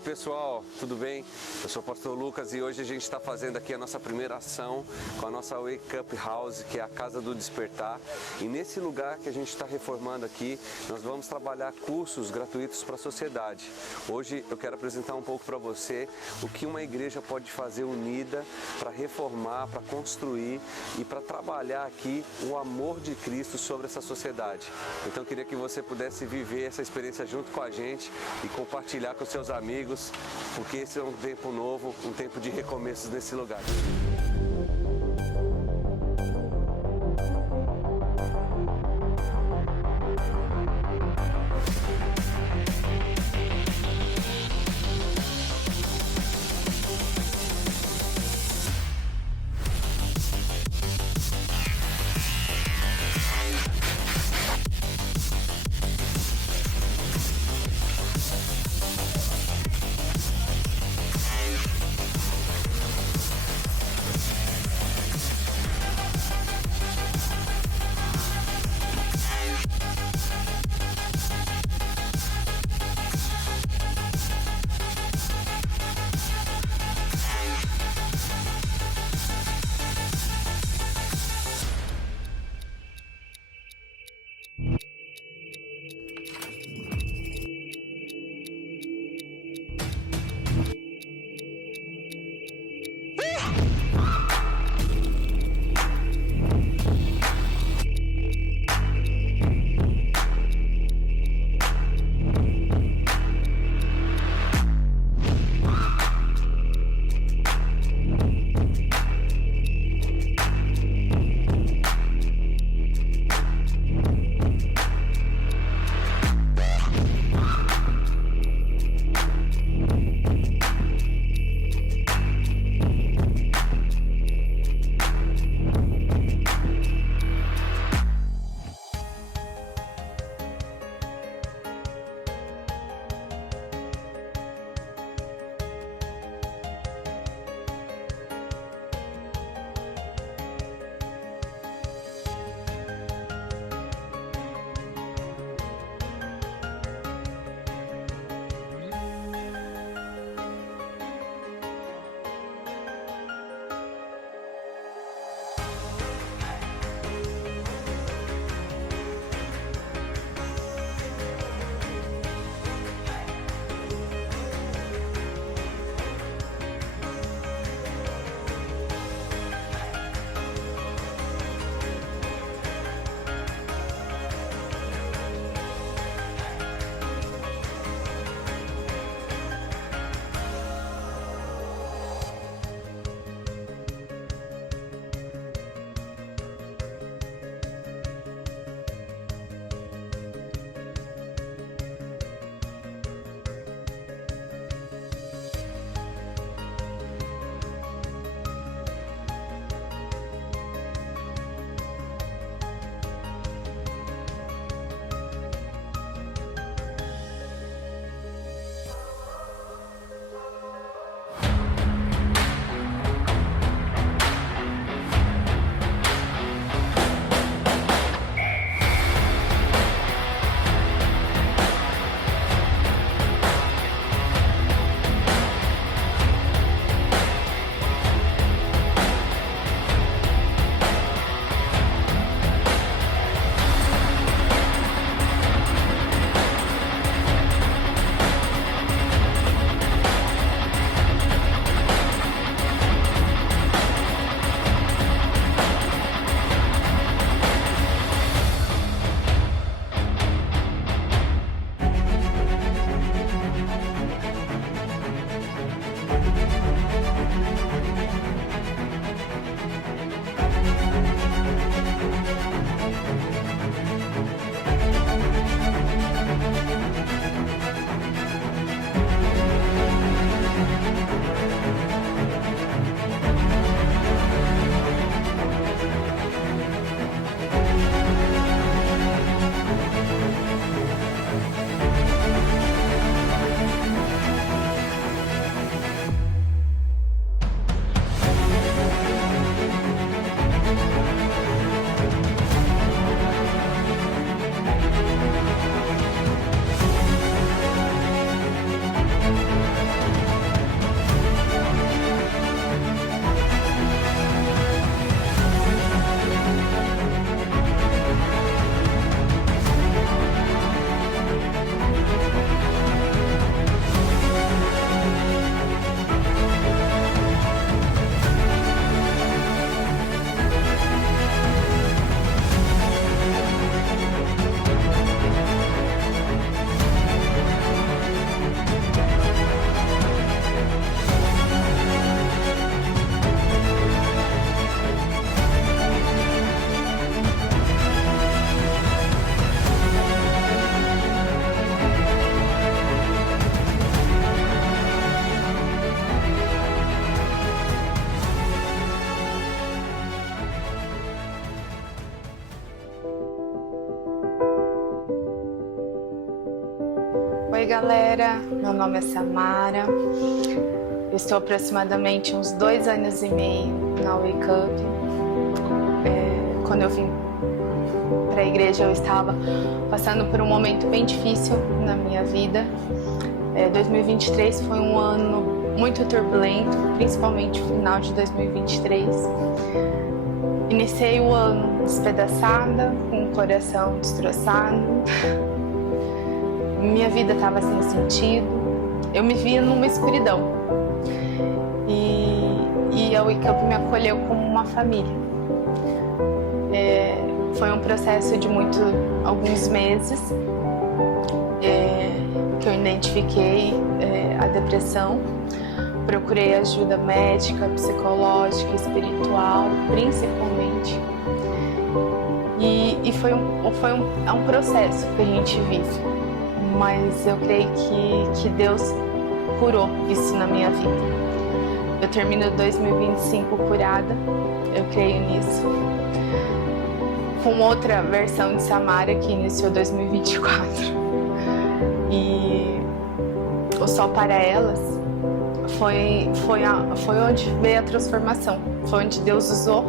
pessoal, tudo bem? Eu sou o pastor Lucas e hoje a gente está fazendo aqui a nossa primeira ação com a nossa Wake Up House, que é a Casa do Despertar. E nesse lugar que a gente está reformando aqui, nós vamos trabalhar cursos gratuitos para a sociedade. Hoje eu quero apresentar um pouco para você o que uma igreja pode fazer unida para reformar, para construir e para trabalhar aqui o amor de Cristo sobre essa sociedade. Então eu queria que você pudesse viver essa experiência junto com a gente e compartilhar com seus amigos, porque esse é um tempo novo, um tempo de recomeços nesse lugar. galera, meu nome é Samara, eu estou aproximadamente uns 2 anos e meio na Wake Up. Quando eu vim para a igreja eu estava passando por um momento bem difícil na minha vida. 2023 foi um ano muito turbulento, principalmente o final de 2023. Iniciei o ano despedaçada, com o coração destroçado. Minha vida estava sem sentido. Eu me via numa escuridão. E a Wake Up me acolheu como uma família. Foi um processo de alguns meses que eu identifiquei a depressão. Procurei ajuda médica, psicológica, espiritual, principalmente. E foi um processo que a gente vive, mas eu creio que Deus curou isso na minha vida. Eu termino 2025 curada, eu creio nisso. Com outra versão de Samara que iniciou 2024. E o Sol para Elas foi onde veio a transformação. Foi onde Deus usou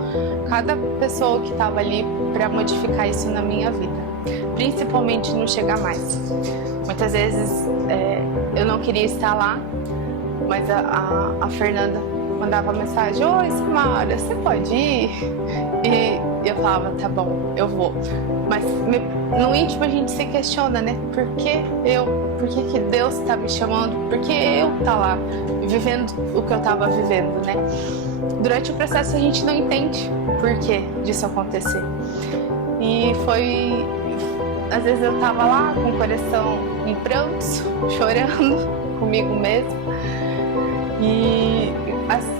cada pessoa que estava ali para modificar isso na minha vida. Principalmente no Chega Mais. Muitas vezes eu não queria estar lá, mas a Fernanda mandava mensagem: "Oi, Samara, você pode ir?" E eu falava: "Tá bom, eu vou." Mas no íntimo a gente se questiona, né? Por que eu? Por que Deus está me chamando? Por que eu tá lá vivendo o que eu estava vivendo, né? Durante o processo a gente não entende por que disso acontecer. E foi... Às vezes eu tava lá com o coração em prantos, chorando comigo mesma. E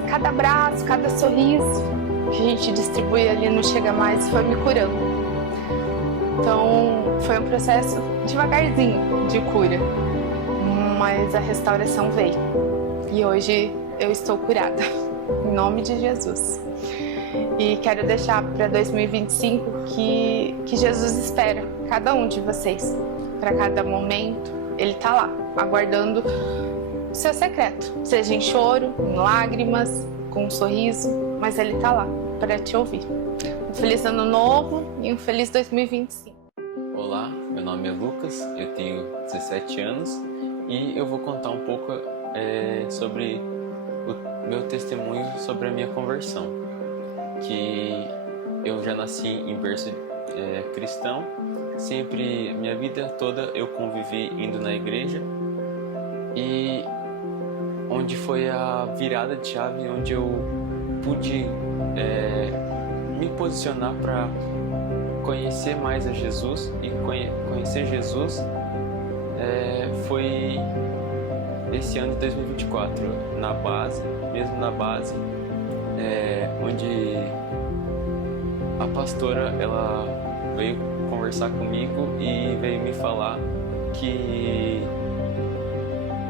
cada abraço, cada sorriso que a gente distribui ali no Chega Mais foi me curando. Então foi um processo devagarzinho de cura, mas a restauração veio. E hoje eu estou curada, em nome de Jesus. E quero deixar para 2025 que Jesus espera cada um de vocês. Para cada momento, Ele está lá, aguardando o seu secreto. Seja em choro, em lágrimas, com um sorriso, mas Ele está lá para te ouvir. Um feliz ano novo e um feliz 2025. Olá, meu nome é Lucas, eu tenho 17 anos e eu vou contar um pouco sobre o meu testemunho sobre a minha conversão. Que eu já nasci em berço cristão, sempre, minha vida toda eu convivi indo na igreja, e onde foi a virada de chave, onde eu pude me posicionar para conhecer mais a Jesus e conhecer Jesus foi esse ano de 2024, na base, onde a pastora ela veio conversar comigo e veio me falar que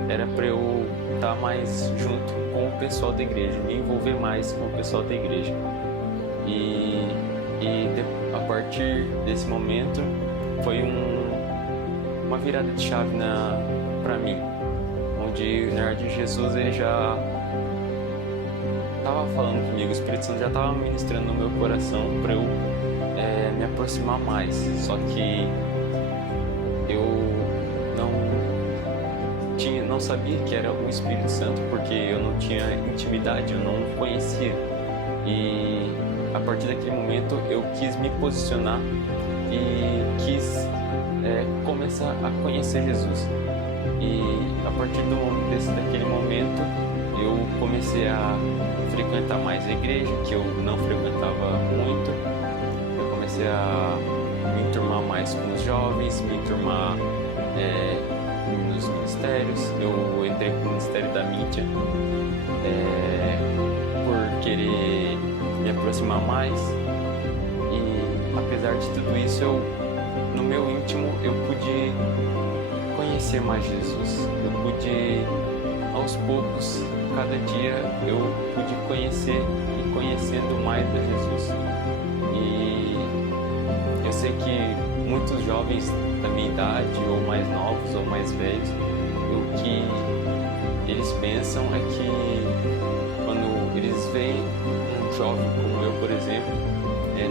era para eu estar mais junto com o pessoal da igreja, me envolver mais com o pessoal da igreja. E a partir desse momento foi uma virada de chave para mim, onde na verdade Jesus ele já estava falando comigo, o Espírito Santo já estava ministrando no meu coração para eu me aproximar mais. Só que eu não sabia que era o Espírito Santo, porque eu não tinha intimidade, eu não conhecia. E a partir daquele momento eu quis me posicionar e quis começar a conhecer Jesus. E a partir daquele momento eu comecei a frequentar mais a igreja, que eu não frequentava muito. Eu comecei a me enturmar mais com os jovens, me enturmar nos ministérios. Eu entrei para o Ministério da Mídia por querer me aproximar mais. E apesar de tudo isso, no meu íntimo eu pude conhecer mais Jesus. Eu pude, aos poucos, cada dia eu pude conhecer e conhecendo mais de Jesus. E eu sei que muitos jovens da minha idade, ou mais novos ou mais velhos, o que eles pensam é que quando eles veem um jovem como eu, por exemplo,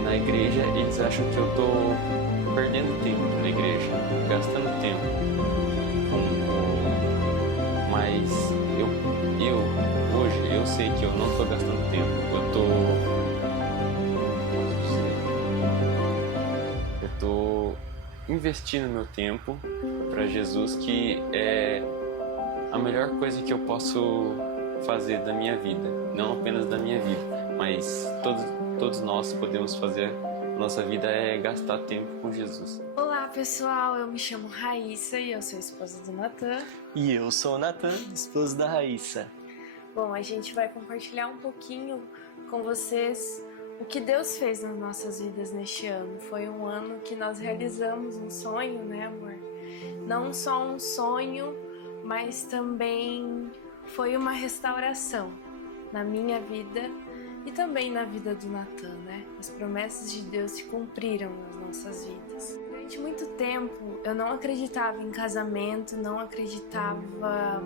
na igreja, eles acham que eu estou perdendo tempo na igreja, gastando tempo. Mas hoje eu sei que eu não estou gastando tempo, eu estou investindo meu tempo para Jesus, que é a melhor coisa que eu posso fazer da minha vida, não apenas da minha vida, mas todos nós podemos fazer. Nossa vida é gastar tempo com Jesus. Olá pessoal, eu me chamo Raíssa e eu sou esposa do Natan. E eu sou o Natan, esposo da Raíssa. Bom, a gente vai compartilhar um pouquinho com vocês o que Deus fez nas nossas vidas neste ano. Foi um ano que nós realizamos um sonho, né, amor? Não só um sonho, mas também foi uma restauração na minha vida e também na vida do Natan, né? As promessas de Deus se cumpriram nas nossas vidas. Durante muito tempo eu não acreditava em casamento, não acreditava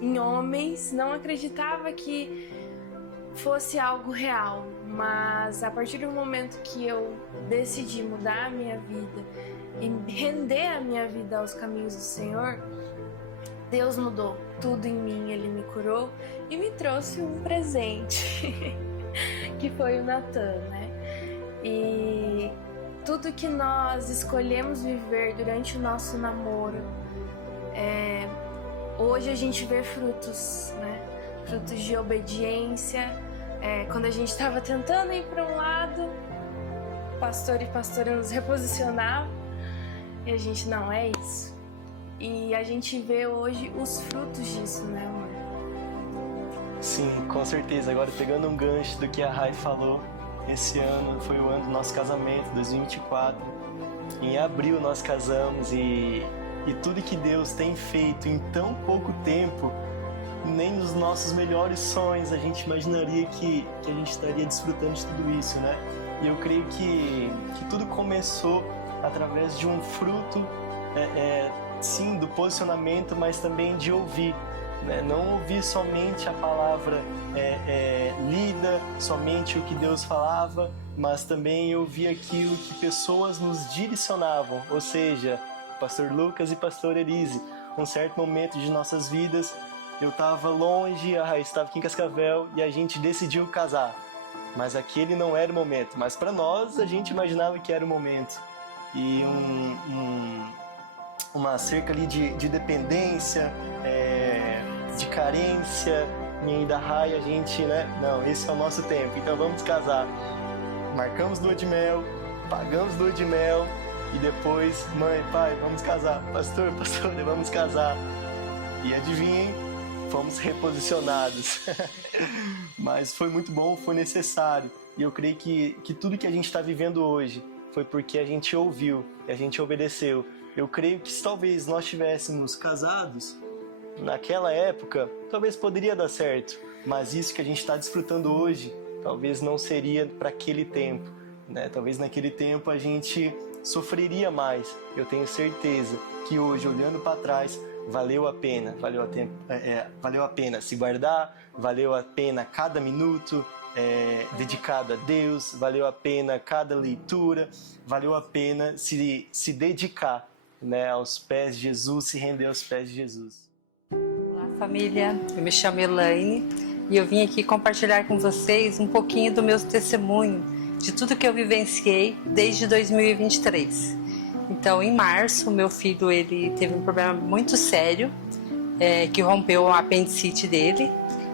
em homens, não acreditava que fosse algo real, mas a partir do momento que eu decidi mudar a minha vida e render a minha vida aos caminhos do Senhor, Deus mudou tudo em mim, Ele me curou e me trouxe um presente, que foi o Natan, né? E tudo que nós escolhemos viver durante o nosso namoro, hoje a gente vê frutos, né? Frutos de obediência. Quando a gente estava tentando ir para um lado, o pastor e pastora nos reposicionavam e a gente, não, é isso. E a gente vê hoje os frutos disso, né, amor? Sim, com certeza. Agora, pegando um gancho do que a Rai falou, esse ano foi o ano do nosso casamento, 2024. Em abril nós casamos e tudo que Deus tem feito em tão pouco tempo, nem nos nossos melhores sonhos a gente imaginaria que a gente estaria desfrutando de tudo isso, né? E eu creio que tudo começou através de um fruto, sim, do posicionamento, mas também de ouvir, né? Não ouvir somente a palavra lida, somente o que Deus falava, mas também ouvir aquilo que pessoas nos direcionavam, ou seja, Pastor Lucas e Pastor Elise. Um certo momento de nossas vidas, eu estava longe, a Raíssa estava aqui em Cascavel e a gente decidiu casar, mas aquele não era o momento, mas para nós a gente imaginava que era o momento. E uma cerca ali de dependência, de carência, minha e da Rai, a gente, né? Não, esse é o nosso tempo, então vamos casar. Marcamos lua de mel, pagamos lua de mel e depois, mãe, pai, vamos casar. Pastor, vamos casar. E adivinhem, fomos reposicionados. Mas foi muito bom, foi necessário. E eu creio que tudo que a gente está vivendo hoje foi porque a gente ouviu e a gente obedeceu. Eu creio que se talvez nós tivéssemos casados naquela época, talvez poderia dar certo, mas isso que a gente está desfrutando hoje, talvez não seria para aquele tempo, né? Talvez naquele tempo a gente sofreria mais. Eu tenho certeza que hoje, olhando para trás, valeu a pena se guardar, valeu a pena cada minuto dedicado a Deus, valeu a pena cada leitura, valeu a pena se dedicar, né, aos pés de Jesus, se render aos pés de Jesus. Olá família, eu me chamo Elaine e eu vim aqui compartilhar com vocês um pouquinho do meu testemunho, de tudo que eu vivenciei desde 2023. Então, em março, meu filho ele teve um problema muito sério, que rompeu o apendicite dele.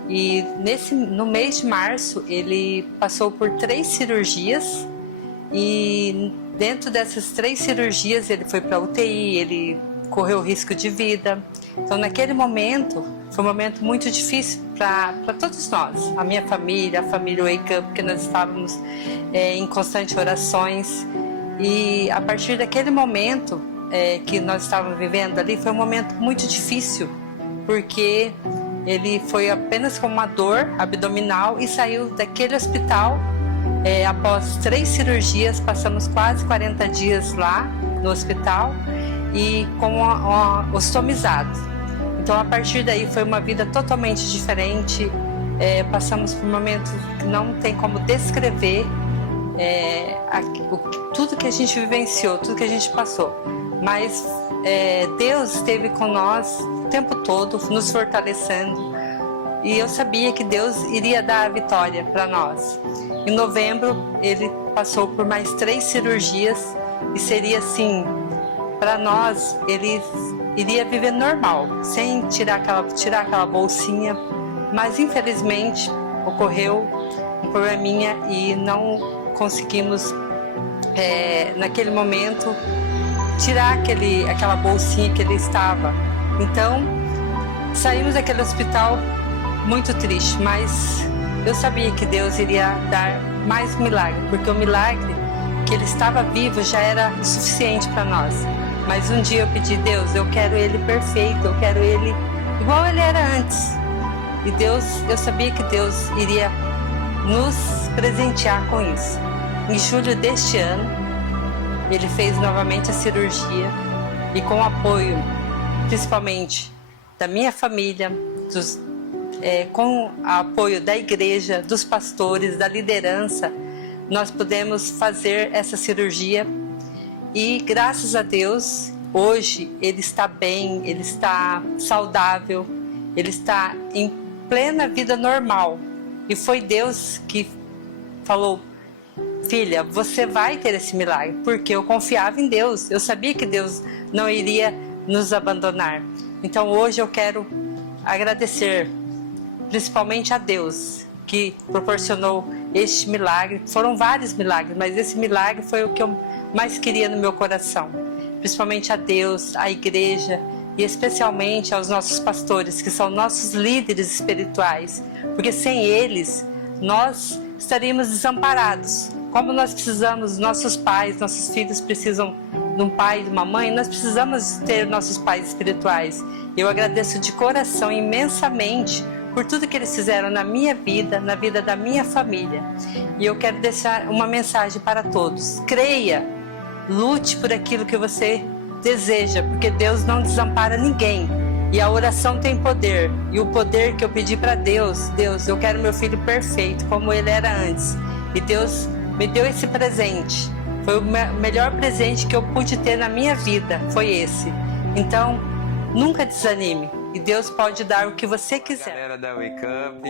E no mês de março, ele passou por 3 cirurgias. E dentro dessas 3 cirurgias, ele foi para UTI, ele correu risco de vida. Então, naquele momento, foi um momento muito difícil para todos nós. A minha família, a família Wake Up, porque nós estávamos em constantes orações. E a partir daquele momento que nós estávamos vivendo ali, foi um momento muito difícil, porque ele foi apenas com uma dor abdominal e saiu daquele hospital após 3 cirurgias. Passamos quase 40 dias lá no hospital e com ostomizado. Então, a partir daí, foi uma vida totalmente diferente. Passamos por momentos que não tem como descrever tudo que a gente vivenciou, tudo que a gente passou. Mas Deus esteve com nós o tempo todo, nos fortalecendo. E eu sabia que Deus iria dar a vitória para nós. Em novembro, ele passou por mais 3 cirurgias e seria assim, para nós, ele iria viver normal, sem tirar aquela bolsinha. Mas infelizmente ocorreu um probleminha e não conseguimos, naquele momento, tirar aquela bolsinha que ele estava. Então, saímos daquele hospital muito triste, mas eu sabia que Deus iria dar mais um milagre, porque o milagre que ele estava vivo já era o suficiente para nós. Mas um dia eu pedi, Deus, eu quero ele perfeito, eu quero ele igual ele era antes. E eu sabia que Deus iria nos presentear com isso. Em julho deste ano, ele fez novamente a cirurgia e com o apoio, principalmente da minha família, com o apoio da igreja, dos pastores, da liderança, nós pudemos fazer essa cirurgia e, graças a Deus, hoje ele está bem, ele está saudável, ele está em plena vida normal. E foi Deus que falou, filha, você vai ter esse milagre, porque eu confiava em Deus, eu sabia que Deus não iria nos abandonar. Então hoje eu quero agradecer principalmente a Deus que proporcionou este milagre. Foram vários milagres, mas esse milagre foi o que eu mais queria no meu coração. Principalmente a Deus, à igreja e especialmente aos nossos pastores, que são nossos líderes espirituais, porque sem eles nós estaríamos desamparados. Como nós precisamos, nossos pais, nossos filhos precisam de um pai e de uma mãe, nós precisamos ter nossos pais espirituais. Eu agradeço de coração imensamente por tudo que eles fizeram na minha vida, na vida da minha família. E eu quero deixar uma mensagem para todos. Creia, lute por aquilo que você deseja, porque Deus não desampara ninguém. E a oração tem poder. E o poder que eu pedi para Deus, Deus, eu quero meu filho perfeito, como ele era antes. E Deus me deu esse presente. Foi o melhor presente que eu pude ter na minha vida, foi esse. Então, nunca desanime. E Deus pode dar o que você quiser. Galera da Wake Up,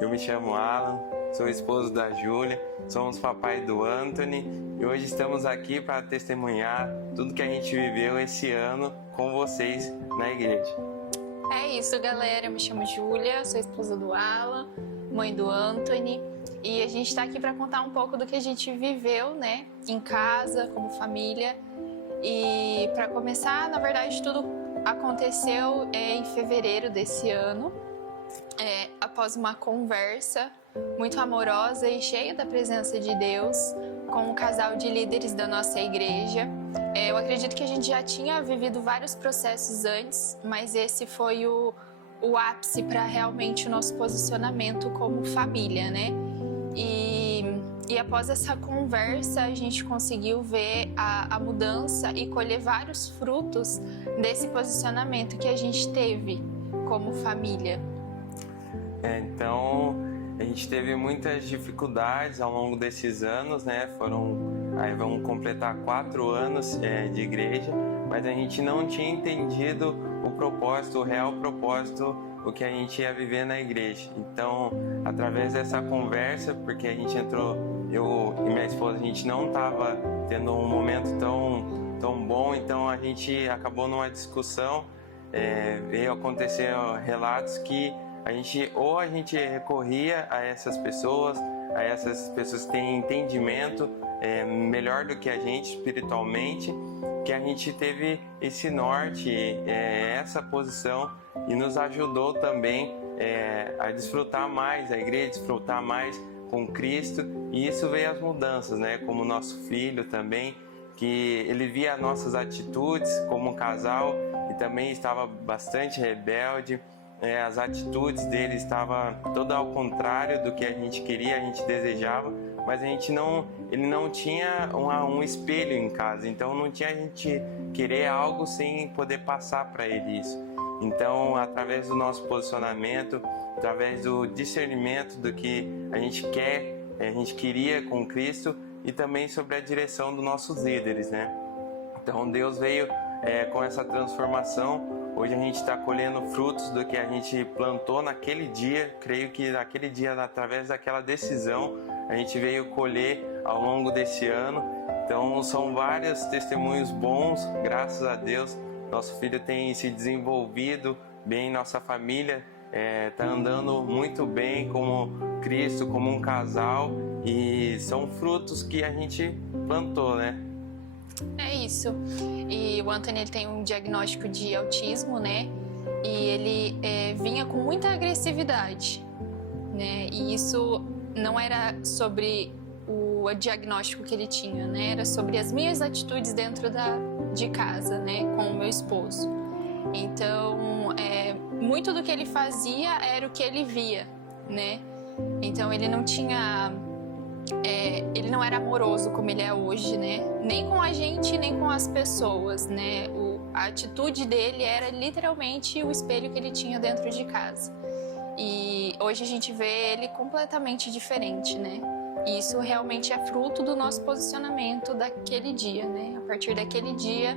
eu me chamo Alan, sou esposo da Júlia, somos papai do Anthony e hoje estamos aqui para testemunhar tudo que a gente viveu esse ano com vocês na igreja. É isso, galera. Eu me chamo Júlia, sou esposa do Alan, mãe do Anthony, e a gente está aqui para contar um pouco do que a gente viveu, né, em casa, como família. E para começar, na verdade, tudo aconteceu em fevereiro desse ano, após uma conversa muito amorosa e cheia da presença de Deus com um casal de líderes da nossa igreja. Eu acredito que a gente já tinha vivido vários processos antes, mas esse foi o ápice para realmente o nosso posicionamento como família, né? E após essa conversa, a gente conseguiu ver a mudança e colher vários frutos desse posicionamento que a gente teve como família. Então, a gente teve muitas dificuldades ao longo desses anos, né? Aí vamos completar 4 anos de igreja, mas a gente não tinha entendido o propósito, o real propósito, o que a gente ia viver na igreja. Então, através dessa conversa, porque a gente entrou, eu e minha esposa, a gente não estava tendo um momento tão bom, então a gente acabou numa discussão, veio acontecer relatos que a gente recorria a essas pessoas que têm entendimento melhor do que a gente espiritualmente, que a gente teve esse norte, essa posição, e nos ajudou também a desfrutar mais a igreja, desfrutar mais com Cristo. E isso veio as mudanças, né? Como o nosso filho também, que ele via nossas atitudes como casal e também estava bastante rebelde. As atitudes dele estavam todas ao contrário do que a gente queria, a gente desejava, mas ele não tinha um espelho em casa, então não tinha a gente querer algo sem poder passar para ele isso. Então, através do nosso posicionamento, através do discernimento do que a gente quer, a gente queria com Cristo, e também sobre a direção dos nossos líderes, né? Então Deus veio com essa transformação. Hoje a gente está colhendo frutos do que a gente plantou naquele dia. Creio que naquele dia, através daquela decisão, a gente veio colher ao longo desse ano. Então são vários testemunhos bons, graças a Deus. Nosso filho tem se desenvolvido bem, nossa família está andando muito bem como Cristo, como um casal, e são frutos que a gente plantou, né? É isso. E o Anthony, ele tem um diagnóstico de autismo, né? E ele vinha com muita agressividade, né? E isso não era sobre o diagnóstico que ele tinha, né? Era sobre as minhas atitudes dentro de casa, né? Com o meu esposo. Então, muito do que ele fazia era o que ele via, né? Então, ele não tinha... ele não era amoroso como ele é hoje, né? Nem com a gente, nem com as pessoas, né? A atitude dele era literalmente o espelho que ele tinha dentro de casa. E hoje a gente vê ele completamente diferente, né? E isso realmente é fruto do nosso posicionamento daquele dia, né? A partir daquele dia,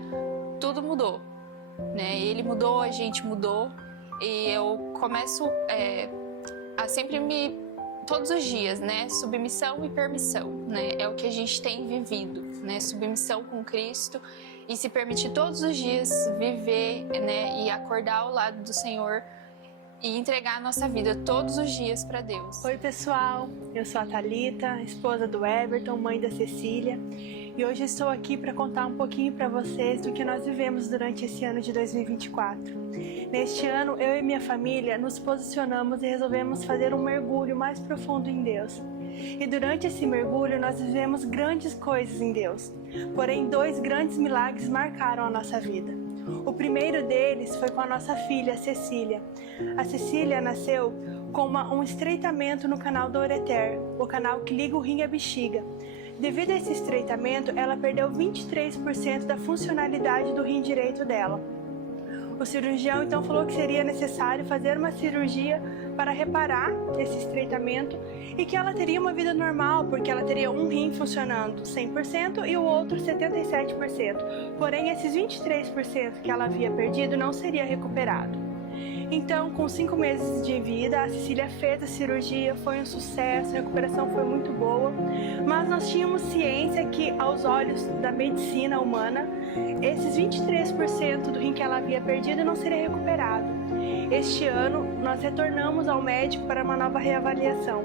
tudo mudou, né? Ele mudou, a gente mudou. E eu começo a sempre todos os dias, né? Submissão e permissão, né? É o que a gente tem vivido, né? Submissão com Cristo e se permitir todos os dias viver, né? E acordar ao lado do Senhor e entregar a nossa vida todos os dias para Deus. Oi pessoal, eu sou a Thalita, esposa do Everton, mãe da Cecília, e hoje estou aqui para contar um pouquinho para vocês do que nós vivemos durante esse ano de 2024. Neste ano, eu e minha família nos posicionamos e resolvemos fazer um mergulho mais profundo em Deus. E durante esse mergulho nós vivemos grandes coisas em Deus, porém 2 grandes milagres marcaram a nossa vida. O primeiro deles foi com a nossa filha, Cecília. A Cecília nasceu com um estreitamento no canal do ureter, o canal que liga o rim à bexiga. Devido a esse estreitamento, ela perdeu 23% da funcionalidade do rim direito dela. O cirurgião então falou que seria necessário fazer uma cirurgia para reparar esse estreitamento e que ela teria uma vida normal, porque ela teria um rim funcionando 100% e o outro 77%. Porém, esses 23% que ela havia perdido não seria recuperado. Então, com 5 meses de vida, a Cecília fez a cirurgia, foi um sucesso, a recuperação foi muito boa, mas nós tínhamos ciência que, aos olhos da medicina humana, esses 23% do rim que ela havia perdido não seria recuperado. Este ano, nós retornamos ao médico para uma nova reavaliação.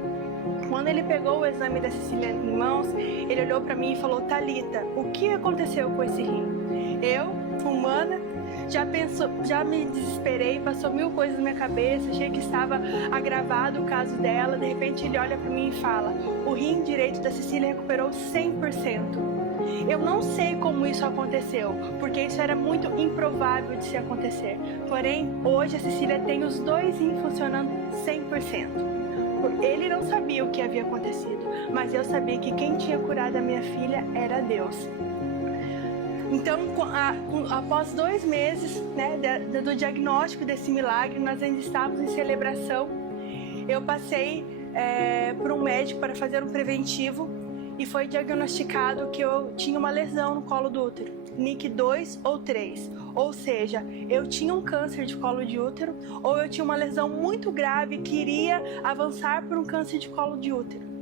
Quando ele pegou o exame da Cecília em mãos, ele olhou para mim e falou: Thalita, o que aconteceu com esse rim? Eu, humana, já me desesperei, passou 1000 coisas na minha cabeça, achei que estava agravado o caso dela. De repente ele olha para mim e fala: o rim direito da Cecília recuperou 100%. Eu não sei como isso aconteceu, porque isso era muito improvável de se acontecer. Porém, hoje a Cecília tem os 2 rins funcionando 100%. Ele não sabia o que havia acontecido, mas eu sabia que quem tinha curado a minha filha era Deus. Então, após 2 meses, né, do diagnóstico desse milagre, nós ainda estávamos em celebração. Eu passei por um médico para fazer um preventivo e foi diagnosticado que eu tinha uma lesão no colo do útero, NIC 2 ou 3. Ou seja, eu tinha um câncer de colo de útero ou eu tinha uma lesão muito grave que iria avançar por um câncer de colo de útero.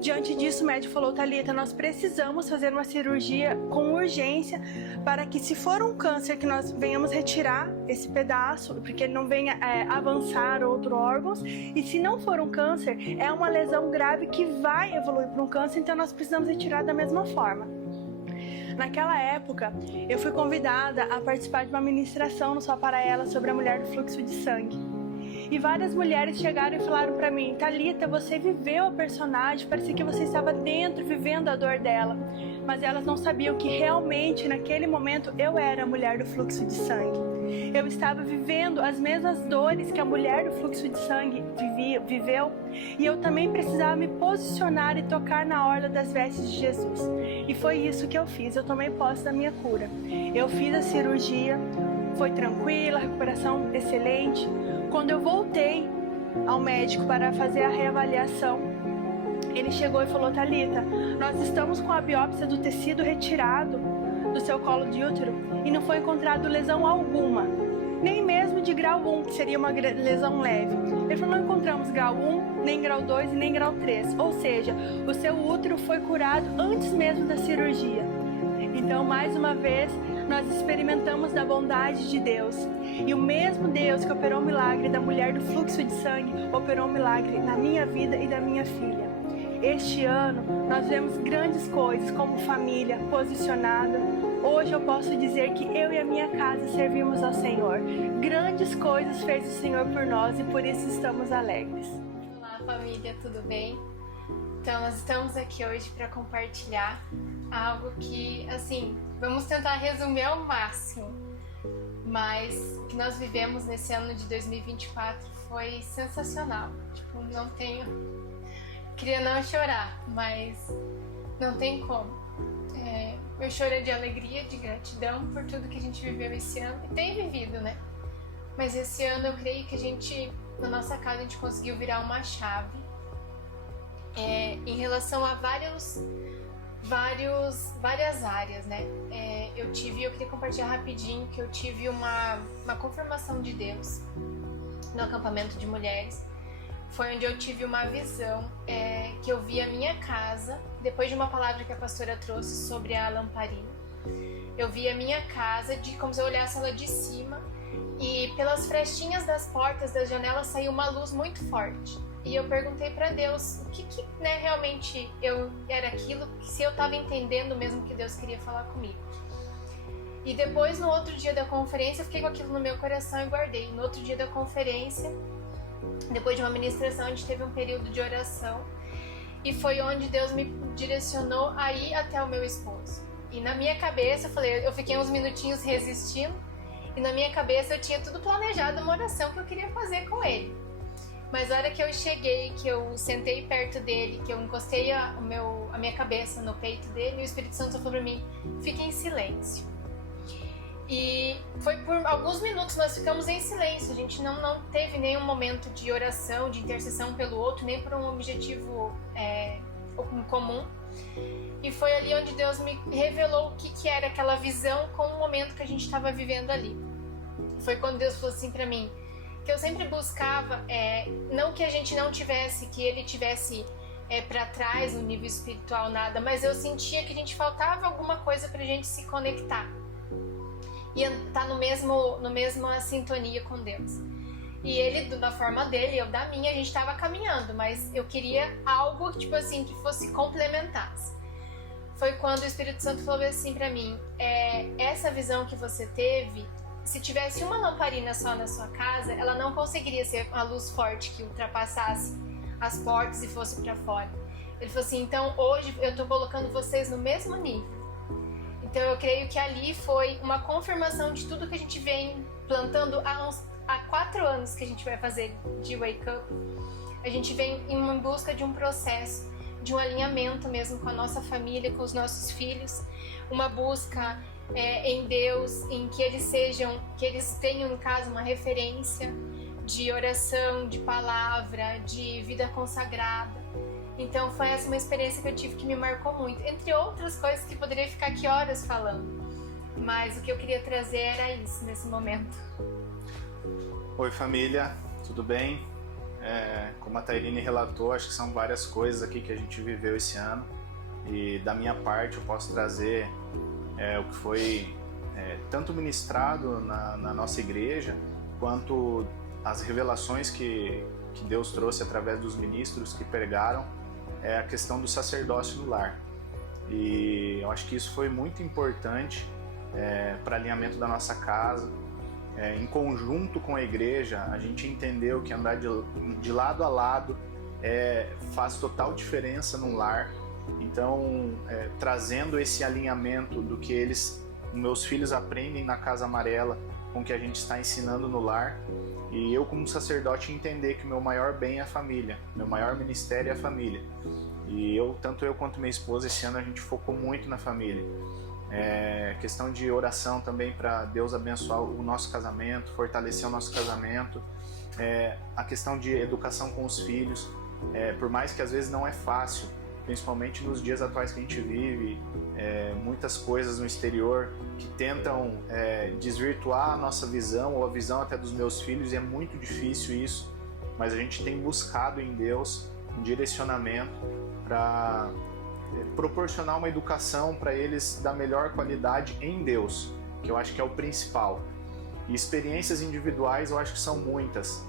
Diante disso, o médico falou: Thalita, nós precisamos fazer uma cirurgia com urgência para que, se for um câncer, que nós venhamos retirar esse pedaço, porque ele não venha avançar outros órgãos. E se não for um câncer, é uma lesão grave que vai evoluir para um câncer, então nós precisamos retirar da mesma forma. Naquela época, eu fui convidada a participar de uma ministração no Só Para Ela sobre a mulher do fluxo de sangue. E várias mulheres chegaram e falaram para mim: Thalita, você viveu a personagem, parecia que você estava dentro, vivendo a dor dela. Mas elas não sabiam que realmente, naquele momento, eu era a mulher do fluxo de sangue. eu estava vivendo as mesmas dores que a mulher do fluxo de sangue viveu, e eu também precisava me posicionar e tocar na orla das vestes de Jesus. E foi isso que eu fiz, eu tomei posse da minha cura. Eu fiz a cirurgia, foi tranquila, a recuperação excelente. Quando eu voltei ao médico para fazer a reavaliação, ele chegou e falou: Thalita, nós estamos com a biópsia do tecido retirado do seu colo de útero e não foi encontrado lesão alguma, nem mesmo de grau 1, que seria uma lesão leve. Ele falou: não encontramos grau 1, nem grau 2 e nem grau 3, ou seja, o seu útero foi curado antes mesmo da cirurgia. Então, mais uma vez, nós experimentamos da bondade de Deus. E o mesmo Deus que operou o milagre da mulher do fluxo de sangue, operou o milagre na minha vida e da minha filha. Este ano, nós vemos grandes coisas como família posicionada. Hoje eu posso dizer que eu e a minha casa servimos ao Senhor. Grandes coisas fez o Senhor por nós e por isso estamos alegres. Olá, família, tudo bem? Então, nós estamos aqui hoje para compartilhar algo que, assim, vamos tentar resumir ao máximo. Mas o que nós vivemos nesse ano de 2024 foi sensacional. Tipo, não tenho... Queria não chorar, mas não tem como. Meu choro é de alegria, de gratidão por tudo que a gente viveu esse ano e tem vivido, né? Mas esse ano eu creio que a gente, na nossa casa, a gente conseguiu virar uma chave em relação a várias áreas, né? Eu queria compartilhar rapidinho que eu tive uma confirmação de Deus no acampamento de mulheres. Foi onde eu tive uma visão que eu vi a minha casa, depois de uma palavra que a pastora trouxe sobre a lamparina. Eu vi a minha casa como se eu olhasse ela de cima e pelas frestinhas das portas, das janelas, saiu uma luz muito forte. E eu perguntei para Deus o que realmente era aquilo, se eu estava entendendo mesmo que Deus queria falar comigo. E depois, no outro dia da conferência, eu fiquei com aquilo no meu coração e guardei. No outro dia da conferência, depois de uma ministração, a gente teve um período de oração e foi onde Deus me direcionou a ir até o meu esposo. E na minha cabeça, eu fiquei uns minutinhos resistindo e na minha cabeça eu tinha tudo planejado, uma oração que eu queria fazer com ele. Mas na hora que eu cheguei, que eu sentei perto dele, que eu encostei a minha cabeça no peito dele, o Espírito Santo falou para mim: fique em silêncio. E foi por alguns minutos nós ficamos em silêncio, a gente não teve nenhum momento de oração, de intercessão pelo outro, nem por um objetivo em comum. E foi ali onde Deus me revelou o que era aquela visão com o momento que a gente estava vivendo ali. Foi quando Deus falou assim para mim, que eu sempre buscava, não que a gente não tivesse, que ele tivesse para trás no nível espiritual, nada, mas eu sentia que a gente faltava alguma coisa pra gente se conectar e estar no mesma sintonia com Deus. E ele, da forma dele, eu da minha, a gente estava caminhando, mas eu queria algo, tipo assim, que fosse complementasse. Foi quando o Espírito Santo falou assim pra mim, essa visão que você teve, se tivesse uma lamparina só na sua casa, ela não conseguiria ser uma luz forte que ultrapassasse as portas e fosse para fora. Ele falou assim, então hoje eu estou colocando vocês no mesmo nível. Então eu creio que ali foi uma confirmação de tudo que a gente vem plantando há 4 anos que a gente vai fazer de Wake Up. A gente vem em busca de um processo, de um alinhamento mesmo com a nossa família, com os nossos filhos, uma busca em Deus, em que eles tenham, no caso, uma referência de oração, de palavra, de vida consagrada. Então foi essa uma experiência que eu tive que me marcou muito, entre outras coisas que poderia ficar aqui horas falando, mas o que eu queria trazer era isso nesse momento. Oi família, tudo bem? Como a Tairine relatou, acho que são várias coisas aqui que a gente viveu esse ano, e da minha parte eu posso trazer o que foi tanto ministrado na nossa igreja, quanto as revelações que Deus trouxe através dos ministros que pregaram, a questão do sacerdócio no lar. E eu acho que isso foi muito importante para alinhamento da nossa casa. Em conjunto com a igreja, a gente entendeu que andar de lado a lado faz total diferença no lar. Então, trazendo esse alinhamento do que meus filhos aprendem na Casa Amarela, com o que a gente está ensinando no lar. E eu, como sacerdote, entender que o meu maior bem é a família, meu maior ministério é a família. E tanto eu quanto minha esposa, esse ano a gente focou muito na família. Questão de oração também para Deus abençoar o nosso casamento, fortalecer o nosso casamento. A questão de educação com os filhos, por mais que às vezes não é fácil, principalmente nos dias atuais que a gente vive, muitas coisas no exterior que tentam desvirtuar a nossa visão ou a visão até dos meus filhos, e é muito difícil isso, mas a gente tem buscado em Deus um direcionamento para proporcionar uma educação para eles da melhor qualidade em Deus, que eu acho que é o principal. E experiências individuais eu acho que são muitas.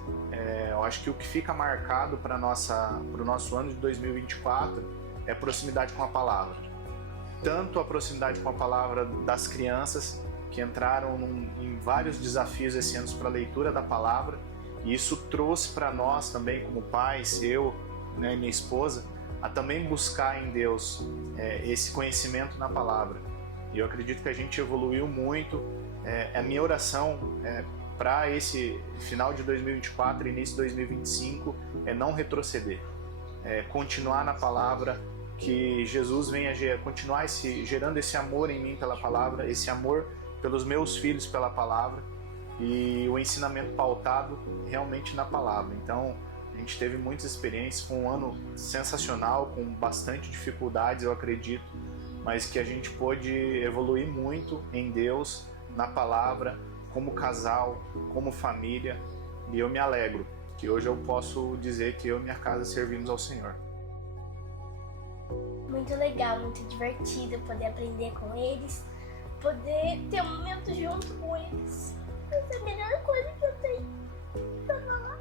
Eu acho que o que fica marcado para o nosso ano de 2024 é a proximidade com a palavra. Tanto a proximidade com a palavra das crianças, que entraram em vários desafios esse ano para a leitura da palavra, e isso trouxe para nós também, como pais, eu, né, e minha esposa, a também buscar em Deus esse conhecimento na palavra. E eu acredito que a gente evoluiu muito. A minha oração para esse final de 2024 e início de 2025 é não retroceder, continuar na palavra, que Jesus venha continuar gerando esse amor em mim pela palavra, esse amor pelos meus filhos pela palavra, e o ensinamento pautado realmente na palavra. Então, a gente teve muitas experiências, foi um ano sensacional, com bastante dificuldades, eu acredito, mas que a gente pôde evoluir muito em Deus, na palavra, como casal, como família, e eu me alegro que hoje eu posso dizer que eu e minha casa servimos ao Senhor. Muito legal, muito divertido poder aprender com eles, poder ter um momento junto com eles. Essa é a melhor coisa que eu tenho pra falar.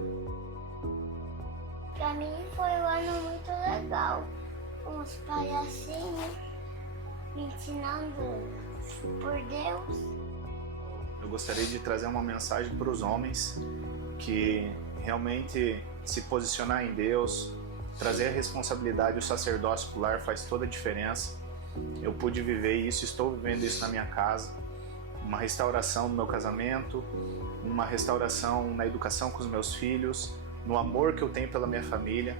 Pra mim foi um ano muito legal, com os palhacinhos me ensinando por Deus. Eu gostaria de trazer uma mensagem para os homens, que realmente se posicionar em Deus, trazer a responsabilidade, o sacerdócio pro lar faz toda a diferença. Eu pude viver isso, estou vivendo isso na minha casa, uma restauração no meu casamento, uma restauração na educação com os meus filhos, no amor que eu tenho pela minha família.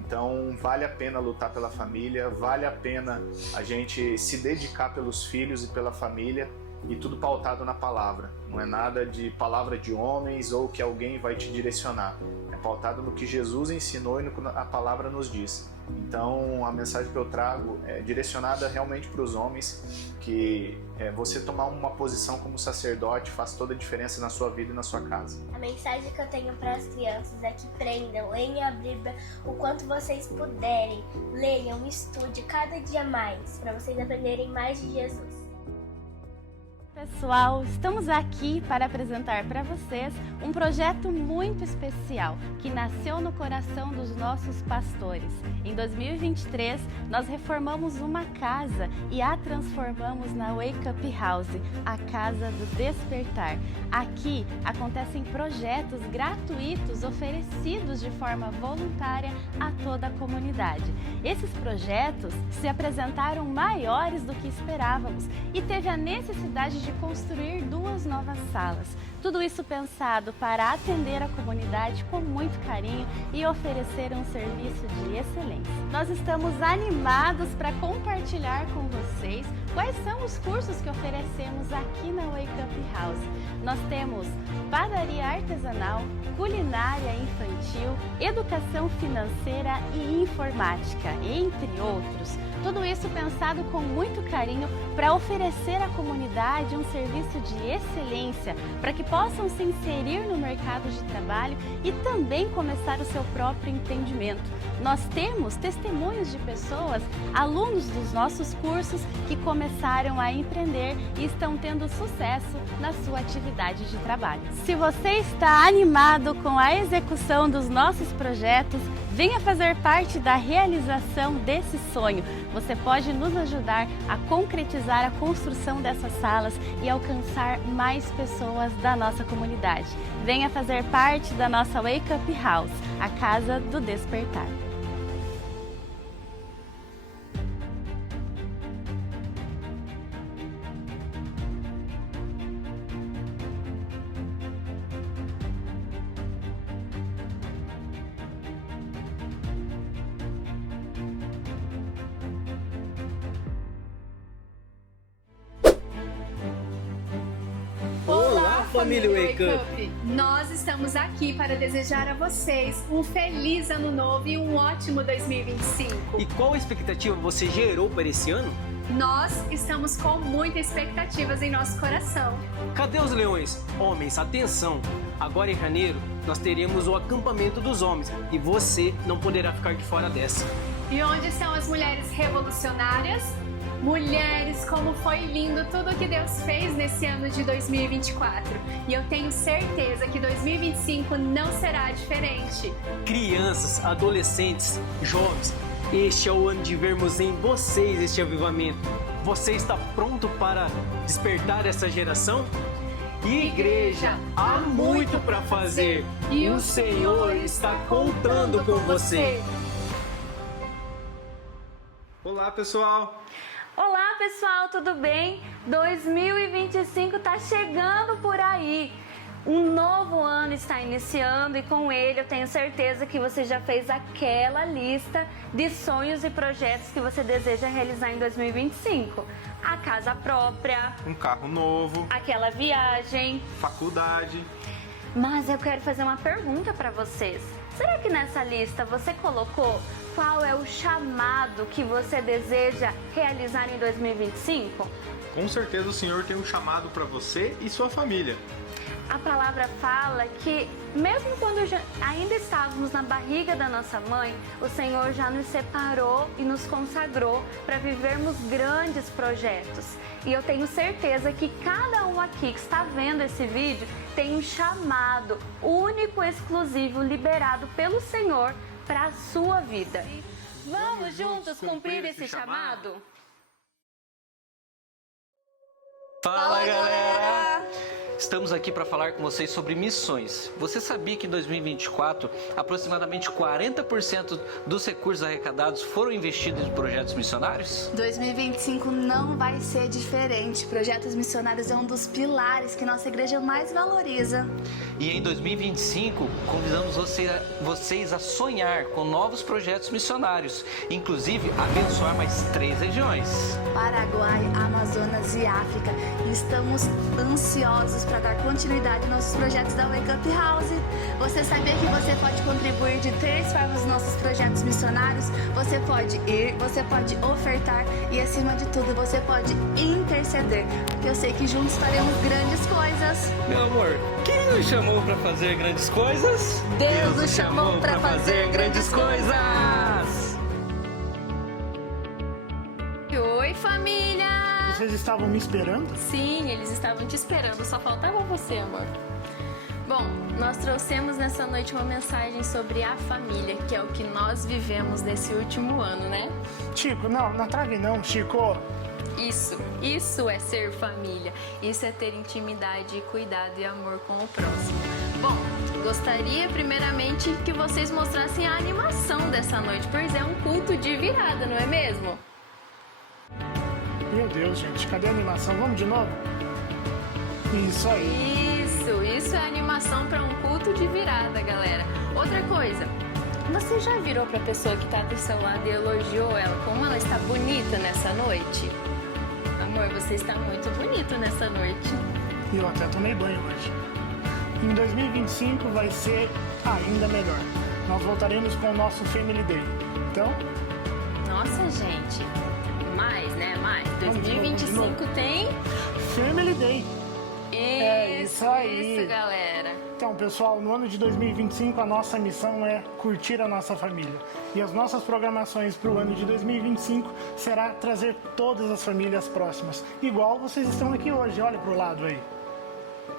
Então vale a pena lutar pela família, vale a pena a gente se dedicar pelos filhos e pela família, e tudo pautado na palavra. Não é nada de palavra de homens ou que alguém vai te direcionar. É pautado no que Jesus ensinou e no que a palavra nos diz. Então a mensagem que eu trago é direcionada realmente para os homens, que você tomar uma posição como sacerdote faz toda a diferença na sua vida e na sua casa. A mensagem que eu tenho para as crianças é que prendam, leiam a Bíblia o quanto vocês puderem. Leiam, estude cada dia mais, para vocês aprenderem mais de Jesus. Pessoal, estamos aqui para apresentar para vocês um projeto muito especial que nasceu no coração dos nossos pastores. Em 2023, nós reformamos uma casa e a transformamos na Wake Up House, a Casa do Despertar. Aqui acontecem projetos gratuitos oferecidos de forma voluntária a toda a comunidade. Esses projetos se apresentaram maiores do que esperávamos e teve a necessidade de construir 2 novas salas. Tudo isso pensado para atender a comunidade com muito carinho e oferecer um serviço de excelência. Nós estamos animados para compartilhar com vocês quais são os cursos que oferecemos aqui na Wake Up House. Nós temos padaria artesanal, culinária infantil, educação financeira e informática, entre outros. Tudo isso pensado com muito carinho para oferecer à comunidade um serviço de excelência, para que possam se inserir no mercado de trabalho e também começar o seu próprio empreendimento. Nós temos testemunhos de pessoas, alunos dos nossos cursos, que começaram a empreender e estão tendo sucesso na sua atividade de trabalho. Se você está animado com a execução dos nossos projetos, venha fazer parte da realização desse sonho. Você pode nos ajudar a concretizar a construção dessas salas e alcançar mais pessoas da nossa comunidade. Venha fazer parte da nossa Wake Up House, a Casa do Despertar. família Wake Up! Nós estamos aqui para desejar a vocês um feliz ano novo e um ótimo 2025. E qual expectativa você gerou para esse ano? Nós estamos com muitas expectativas em nosso coração. Cadê os leões? Homens, atenção! Agora em janeiro, nós teremos o acampamento dos homens e você não poderá ficar de fora dessa. E onde estão as mulheres revolucionárias? Mulheres, como foi lindo tudo que Deus fez nesse ano de 2024. E eu tenho certeza que 2025 não será diferente. Crianças, adolescentes, jovens, este é o ano de vermos em vocês este avivamento. Você está pronto para despertar essa geração? Igreja, há muito para fazer e o Senhor está contando com você. Olá, pessoal! Olá, pessoal, tudo bem? 2025 está chegando por aí. Um novo ano está iniciando e com ele eu tenho certeza que você já fez aquela lista de sonhos e projetos que você deseja realizar em 2025. A casa própria, Um carro novo, aquela viagem. faculdade. Mas eu quero fazer uma pergunta para vocês. Será que nessa lista você colocou qual é o chamado que você deseja realizar em 2025? Com certeza o Senhor tem um chamado para você e sua família. A palavra fala que mesmo quando ainda estávamos na barriga da nossa mãe, o Senhor já nos separou e nos consagrou para vivermos grandes projetos. E eu tenho certeza que cada um aqui que está vendo esse vídeo tem um chamado único, exclusivo, liberado pelo Senhor para a sua vida. Vamos juntos cumprir esse chamado? Fala, galera! Estamos aqui para falar com vocês sobre missões. Você sabia que em 2024, aproximadamente 40% dos recursos arrecadados foram investidos em projetos missionários? 2025 não vai ser diferente. Projetos missionários é um dos pilares que nossa igreja mais valoriza. E em 2025, convidamos vocês a sonhar com novos projetos missionários, inclusive abençoar mais 3 regiões. Paraguai, Amazonas e África. E estamos ansiosos para dar continuidade aos nossos projetos da Wake Up House. Você sabia que você pode contribuir de 3 formas nos nossos projetos missionários? Você pode ir, você pode ofertar e, acima de tudo, você pode interceder. Porque eu sei que juntos faremos grandes coisas. Meu amor, quem nos chamou para fazer grandes coisas? Deus nos chamou para fazer grandes coisas! Oi, família! Vocês estavam me esperando? Sim, eles estavam te esperando, só faltava você, amor. Bom, nós trouxemos nessa noite uma mensagem sobre a família, que é o que nós vivemos nesse último ano, né? Chico, não, na trave não, Chico. Isso é ser família. Isso é ter intimidade, cuidado e amor com o próximo. Bom, gostaria primeiramente que vocês mostrassem a animação dessa noite, pois é um culto de virada, não é mesmo? Meu Deus, gente, cadê a animação? Vamos de novo? Isso aí. Isso é animação para um culto de virada, galera. Outra coisa, você já virou para a pessoa que está do seu lado e elogiou ela como ela está bonita nessa noite? Amor, você está muito bonito nessa noite. E eu até tomei banho hoje. Em 2025 vai ser ainda melhor. Nós voltaremos com o nosso Family Day. Então... Nossa, gente. Mais, né? Mais. 2025 tem... Family Day. Isso aí. Isso, galera. Então, pessoal, no ano de 2025 a nossa missão é curtir a nossa família. E as nossas programações para o ano de 2025 será trazer todas as famílias próximas. Igual vocês estão aqui hoje, olha pro lado aí.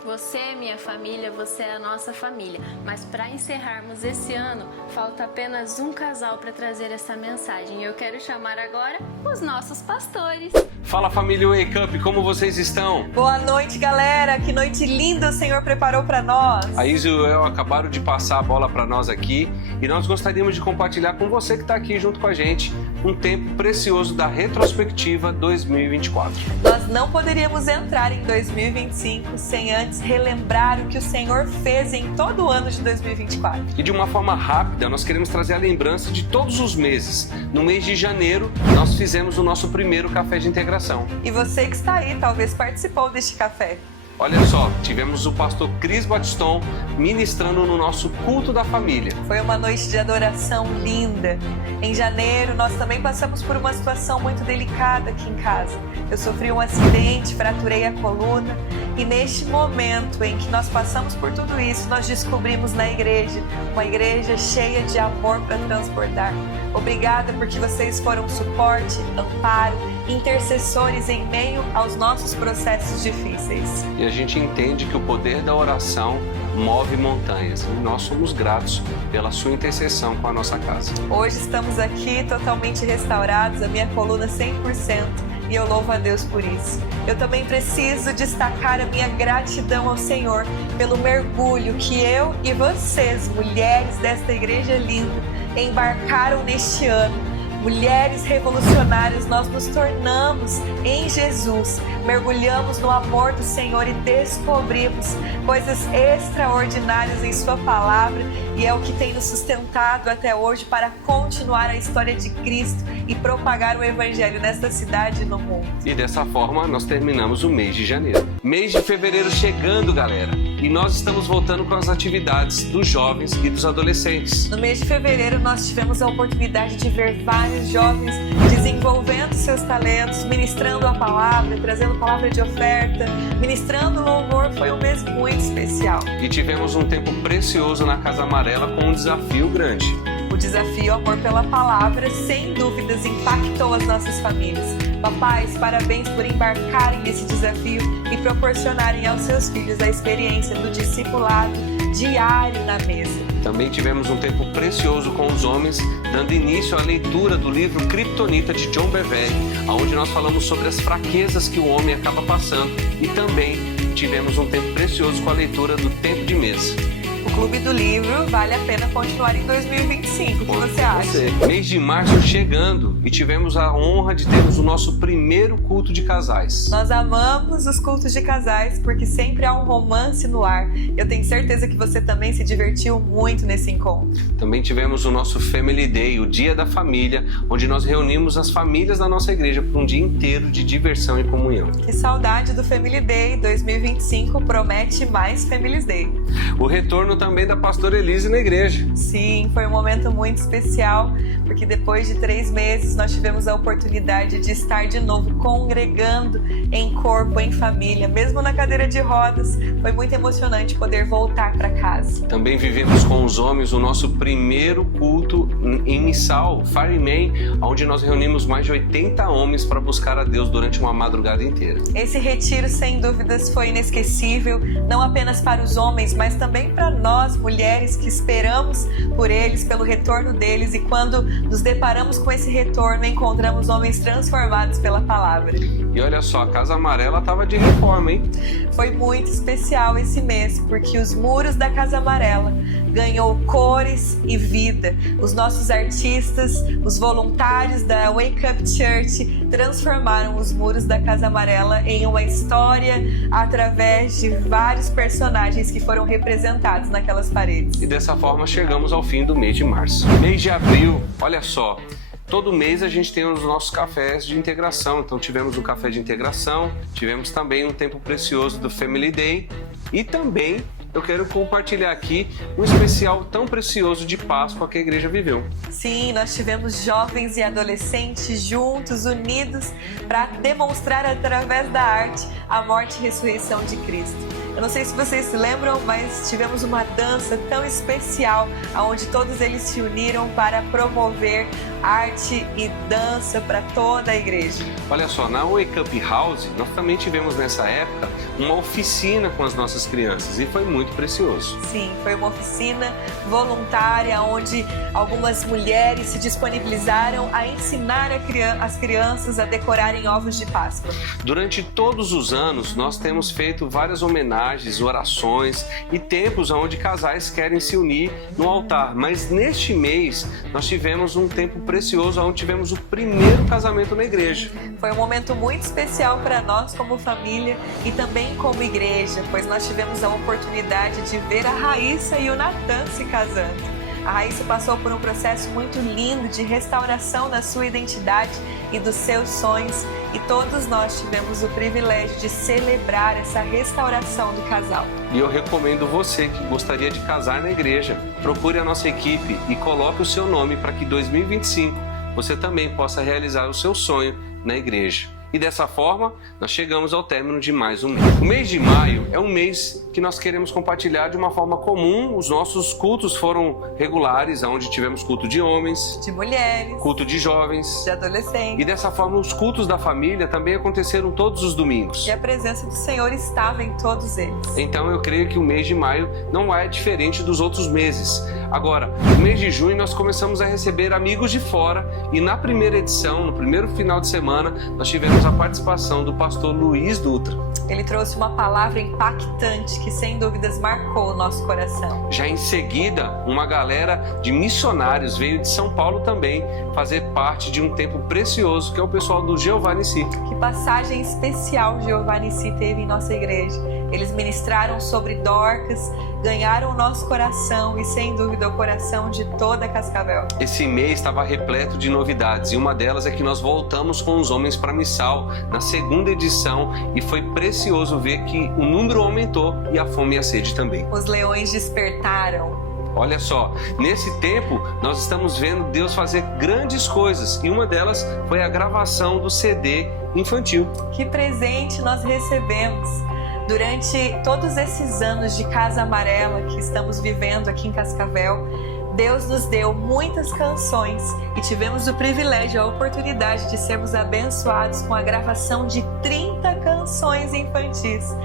Você é minha família, você é a nossa família. Mas para encerrarmos esse ano, falta apenas um casal para trazer essa mensagem. E eu quero chamar agora os nossos pastores. Fala, família Wake Up, como vocês estão? Boa noite, galera. Que noite linda o Senhor preparou para nós. A Isa e o El acabaram de passar a bola para nós aqui e nós gostaríamos de compartilhar com você que está aqui junto com a gente um tempo precioso da retrospectiva 2024. Nós não poderíamos entrar em 2025 sem antes relembrar o que o Senhor fez em todo o ano de 2024. E de uma forma rápida, nós queremos trazer a lembrança de todos os meses. No mês de janeiro, nós fizemos o nosso primeiro café de integração. E você que está aí, talvez participou deste café. Olha só, tivemos o pastor Cris Batiston ministrando no nosso culto da família. Foi uma noite de adoração linda. Em janeiro, nós também passamos por uma situação muito delicada aqui em casa. Eu sofri um acidente, fraturei a coluna e neste momento em que nós passamos por tudo isso, nós descobrimos na igreja, uma igreja cheia de amor para transbordar. Obrigada porque vocês foram suporte, amparo, intercessores em meio aos nossos processos difíceis. E a gente entende que o poder da oração move montanhas e nós somos gratos pela sua intercessão com a nossa casa. Hoje estamos aqui totalmente restaurados, a minha coluna 100%. E eu louvo a Deus por isso. Eu também preciso destacar a minha gratidão ao Senhor pelo mergulho que eu e vocês, mulheres desta igreja linda, embarcaram neste ano. Mulheres revolucionárias, nós nos tornamos em Jesus, mergulhamos no amor do Senhor e descobrimos coisas extraordinárias em Sua palavra e é o que tem nos sustentado até hoje para continuar a história de Cristo e propagar o Evangelho nesta cidade e no mundo. E dessa forma nós terminamos o mês de janeiro. Mês de fevereiro chegando, galera, e nós estamos voltando com as atividades dos jovens e dos adolescentes. No mês de fevereiro nós tivemos a oportunidade de ver vários jovens desenvolvendo seus talentos, ministrando a palavra, trazendo palavra de oferta, ministrando louvor. Foi um mês muito especial. E tivemos um tempo precioso na Casa Amarela com um desafio grande. O desafio Amor pela Palavra, sem dúvidas, impactou as nossas famílias. Papais, parabéns por embarcarem nesse desafio e proporcionarem aos seus filhos a experiência do discipulado diário na mesa. Também tivemos um tempo precioso com os homens, dando início à leitura do livro Kryptonita de John Bevere, onde nós falamos sobre as fraquezas que o homem acaba passando e também tivemos um tempo precioso com a leitura do Tempo de Mesa. O Clube do Livro vale a pena continuar em 2025, o que você acha? Mês de março chegando e tivemos a honra de termos o nosso primeiro culto de casais. Nós amamos os cultos de casais porque sempre há um romance no ar. Eu tenho certeza que você também se divertiu muito nesse encontro. Também tivemos o nosso Family Day, o Dia da Família, onde nós reunimos as famílias da nossa igreja por um dia inteiro de diversão e comunhão. Que saudade do Family Day, 2025 promete mais Family Day. O retorno também da pastora Elise na igreja. Sim, foi um momento muito especial, porque depois de 3 meses nós tivemos a oportunidade de estar de novo congregando em corpo, em família, mesmo na cadeira de rodas. Foi muito emocionante poder voltar para casa. Também vivemos com os homens o nosso primeiro culto em Missal, Fireman, onde nós reunimos mais de 80 homens para buscar a Deus durante uma madrugada inteira. Esse retiro, sem dúvidas, foi inesquecível, não apenas para os homens, mas também para nós, mulheres, que esperamos por eles, pelo retorno deles, e quando nos deparamos com esse retorno, encontramos homens transformados pela palavra. E olha só, a Casa Amarela estava de reforma, hein? Foi muito especial esse mês, porque os muros da Casa Amarela ganhou cores e vida. Os nossos artistas, os voluntários da Wake Up Church transformaram os muros da Casa Amarela em uma história através de vários personagens que foram representados naquelas paredes. E dessa forma chegamos ao fim do mês de março. Mês de abril, olha só. Todo mês a gente tem os nossos cafés de integração, então tivemos um café de integração, tivemos também um tempo precioso do Family Day e também eu quero compartilhar aqui um especial tão precioso de Páscoa que a igreja viveu. Sim, nós tivemos jovens e adolescentes juntos, unidos, para demonstrar através da arte a morte e ressurreição de Cristo. Eu não sei se vocês se lembram, mas tivemos uma dança tão especial, onde todos eles se uniram para promover arte e dança para toda a igreja. Olha só, na Wake Up House, nós também tivemos nessa época uma oficina com as nossas crianças e foi muito precioso. Sim, foi uma oficina voluntária onde algumas mulheres se disponibilizaram a ensinar as crianças a decorarem ovos de Páscoa. Durante todos os anos, nós temos feito várias homenagens, orações e tempos onde casais querem se unir no altar. Mas neste mês, nós tivemos um tempo precioso onde tivemos o primeiro casamento na igreja. Foi um momento muito especial para nós como família e também como igreja, pois nós tivemos a oportunidade de ver a Raíssa e o Natan se casando. A Raíssa passou por um processo muito lindo de restauração da sua identidade e dos seus sonhos, e todos nós tivemos o privilégio de celebrar essa restauração do casal. E eu recomendo você que gostaria de casar na igreja, procure a nossa equipe e coloque o seu nome para que em 2025 você também possa realizar o seu sonho na igreja. E dessa forma, nós chegamos ao término de mais um mês. O mês de maio é um mês que nós queremos compartilhar de uma forma comum. Os nossos cultos foram regulares, onde tivemos culto de homens, de mulheres, culto de jovens, de adolescentes. E dessa forma, os cultos da família também aconteceram todos os domingos. E a presença do Senhor estava em todos eles. Então eu creio que o mês de maio não é diferente dos outros meses. Agora, no mês de junho nós começamos a receber amigos de fora e na primeira edição, no primeiro final de semana, nós tivemos a participação do pastor Luiz Dutra. Ele trouxe uma palavra impactante que sem dúvidas marcou o nosso coração. Já em seguida, uma galera de missionários veio de São Paulo também fazer parte de um tempo precioso que é o pessoal do Jeová Nissi. Que passagem especial Jeová Nissi teve em nossa igreja. Eles ministraram sobre Dorcas, ganharam o nosso coração e sem dúvida o coração de toda Cascavel. Esse mês estava repleto de novidades e uma delas é que nós voltamos com os homens para Missal na segunda edição e foi precioso ver que o número aumentou e a fome e a sede também. Os leões despertaram. Olha só, nesse tempo nós estamos vendo Deus fazer grandes coisas e uma delas foi a gravação do CD infantil. Que presente nós recebemos! Durante todos esses anos de Casa Amarela que estamos vivendo aqui em Cascavel, Deus nos deu muitas canções e tivemos o privilégio, a oportunidade de sermos abençoados com a gravação de 30 canções infantis.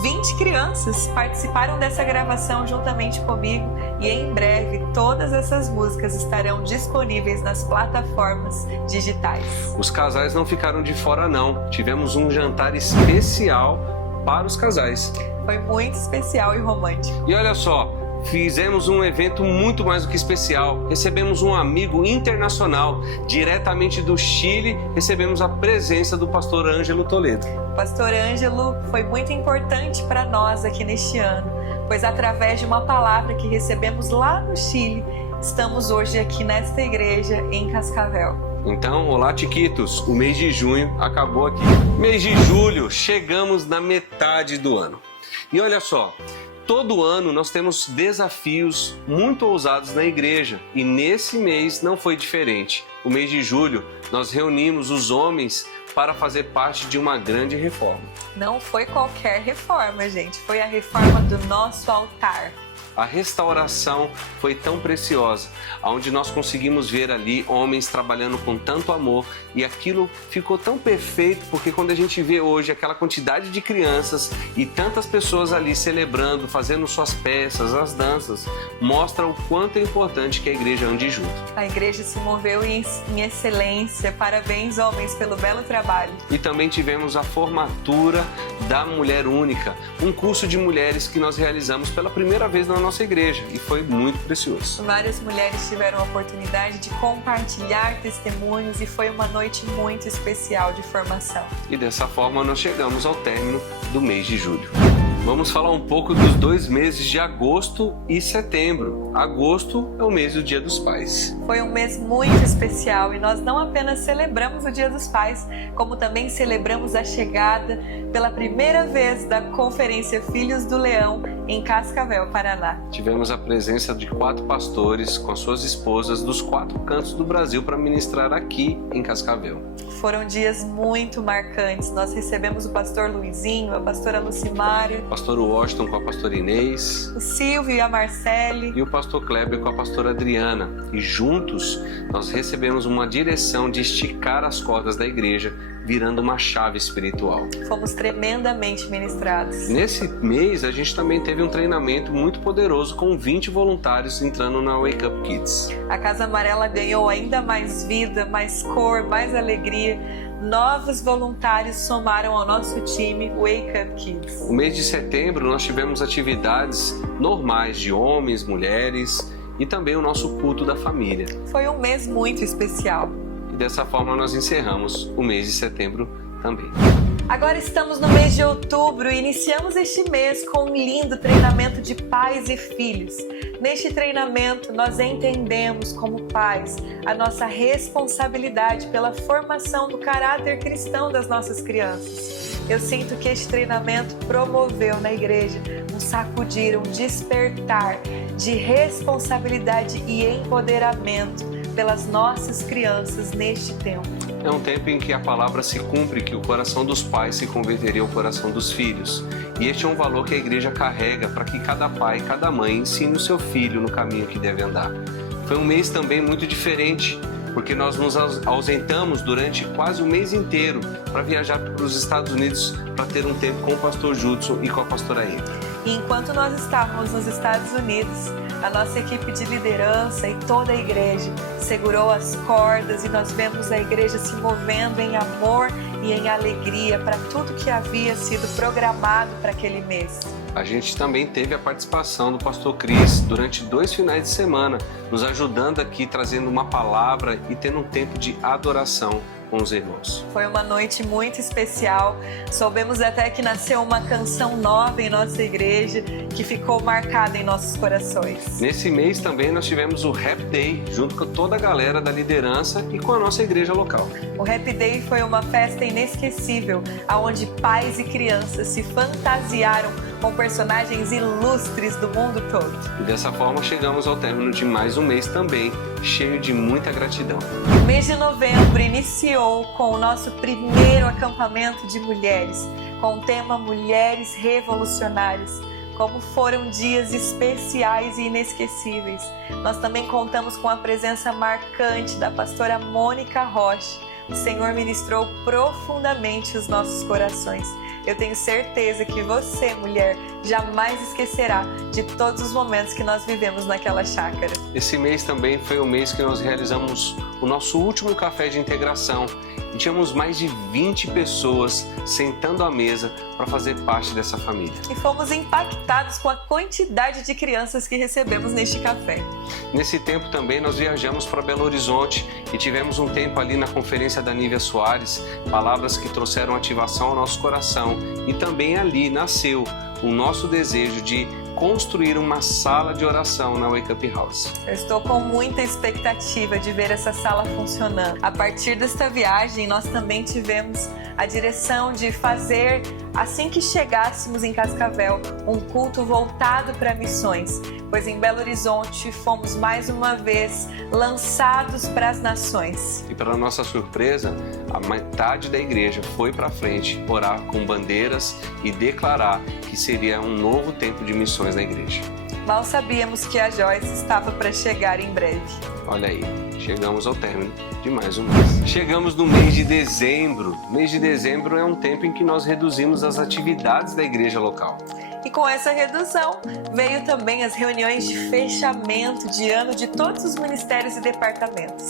20 crianças participaram dessa gravação juntamente comigo e em breve todas essas músicas estarão disponíveis nas plataformas digitais. Os casais não ficaram de fora não, tivemos um jantar especial para os casais. Foi muito especial e romântico. E olha só, fizemos um evento muito mais do que especial. Recebemos um amigo internacional, diretamente do Chile, recebemos a presença do pastor Ângelo Toledo. O pastor Ângelo foi muito importante para nós aqui neste ano, pois através de uma palavra que recebemos lá no Chile, estamos hoje aqui nesta igreja em Cascavel. Então, olá Tiquitos, o mês de junho acabou aqui. Mês de julho, chegamos na metade do ano. E olha só, todo ano nós temos desafios muito ousados na igreja e nesse mês não foi diferente. O mês de julho nós reunimos os homens para fazer parte de uma grande reforma. Não foi qualquer reforma, gente, foi a reforma do nosso altar. A restauração foi tão preciosa, onde nós conseguimos ver ali homens trabalhando com tanto amor e aquilo ficou tão perfeito porque quando a gente vê hoje aquela quantidade de crianças e tantas pessoas ali celebrando, fazendo suas peças, as danças, mostra o quanto é importante que a igreja ande junto. A igreja se moveu em excelência, parabéns homens pelo belo trabalho. E também tivemos a formatura da Mulher Única, um curso de mulheres que nós realizamos pela primeira vez na nossa igreja e foi muito precioso. Várias mulheres tiveram a oportunidade de compartilhar testemunhos e foi uma noite muito especial de formação. E dessa forma nós chegamos ao término do mês de julho. Vamos falar um pouco dos 2 meses de agosto e setembro. Agosto é o mês do Dia dos Pais. Foi um mês muito especial e nós não apenas celebramos o Dia dos Pais, como também celebramos a chegada pela primeira vez da Conferência Filhos do Leão em Cascavel, Paraná. Tivemos a presença de 4 pastores com suas esposas dos 4 cantos do Brasil para ministrar aqui em Cascavel. Foram dias muito marcantes. Nós recebemos o pastor Luizinho, a pastora Lucimária, o pastor Washington com a pastora Inês, o Silvio e a Marcele e o pastor Kleber com a pastora Adriana. E juntos nós recebemos uma direção de esticar as cordas da igreja, virando uma chave espiritual. Fomos tremendamente ministrados. Nesse mês a gente também teve um treinamento muito poderoso com 20 voluntários entrando na Wake Up Kids. A Casa Amarela ganhou ainda mais vida, mais cor, mais alegria. Novos voluntários somaram ao nosso time Wake Up Kids. O mês de setembro nós tivemos atividades normais de homens, mulheres e também o nosso culto da família. Foi um mês muito especial. E dessa forma nós encerramos o mês de setembro também. Agora estamos no mês de outubro e iniciamos este mês com um lindo treinamento de pais e filhos. Neste treinamento, nós entendemos como pais a nossa responsabilidade pela formação do caráter cristão das nossas crianças. Eu sinto que este treinamento promoveu na igreja um sacudir, um despertar de responsabilidade e empoderamento pelas nossas crianças neste tempo. É um tempo em que a palavra se cumpre, que o coração dos pais se converteria ao coração dos filhos. E este é um valor que a igreja carrega para que cada pai e cada mãe ensine o seu filho no caminho que deve andar. Foi um mês também muito diferente, porque nós nos ausentamos durante quase um mês inteiro para viajar para os Estados Unidos para ter um tempo com o pastor Judson e com a pastora Eva. E enquanto nós estávamos nos Estados Unidos, a nossa equipe de liderança e toda a igreja segurou as cordas e nós vemos a igreja se movendo em amor e em alegria para tudo que havia sido programado para aquele mês. A gente também teve a participação do pastor Cris durante 2 finais de semana, nos ajudando aqui, trazendo uma palavra e tendo um tempo de adoração com os irmãos. Foi uma noite muito especial. Soubemos até que nasceu uma canção nova em nossa igreja que ficou marcada em nossos corações. Nesse mês também nós tivemos o Happy Day junto com toda a galera da liderança e com a nossa igreja local. O Happy Day foi uma festa inesquecível, onde pais e crianças se fantasiaram com personagens ilustres do mundo todo. E dessa forma chegamos ao término de mais um mês também, cheio de muita gratidão. O mês de novembro iniciou com o nosso primeiro acampamento de mulheres, com o tema Mulheres Revolucionárias. Como foram dias especiais e inesquecíveis. Nós também contamos com a presença marcante da pastora Mônica Rocha. O Senhor ministrou profundamente os nossos corações. Eu tenho certeza que você, mulher, jamais esquecerá de todos os momentos que nós vivemos naquela chácara. Esse mês também foi o mês que nós realizamos o nosso último café de integração e tínhamos mais de 20 pessoas sentando à mesa para fazer parte dessa família. E fomos impactados com a quantidade de crianças que recebemos neste café. Nesse tempo também nós viajamos para Belo Horizonte e tivemos um tempo ali na conferência da Nívia Soares, palavras que trouxeram ativação ao nosso coração. E também ali nasceu o nosso desejo de construir uma sala de oração na Wake Up House. Eu estou com muita expectativa de ver essa sala funcionando. A partir desta viagem, nós também tivemos a direção de fazer, assim que chegássemos em Cascavel, um culto voltado para missões, pois em Belo Horizonte fomos mais uma vez lançados para as nações. E para nossa surpresa, a metade da igreja foi para frente orar com bandeiras e declarar que seria um novo tempo de missões na igreja. Mal sabíamos que a Joyce estava para chegar em breve. Olha aí, chegamos ao término de mais um mês. Chegamos no mês de dezembro. O mês de dezembro é um tempo em que nós reduzimos as atividades da igreja local. E com essa redução, veio também as reuniões de fechamento de ano de todos os ministérios e departamentos.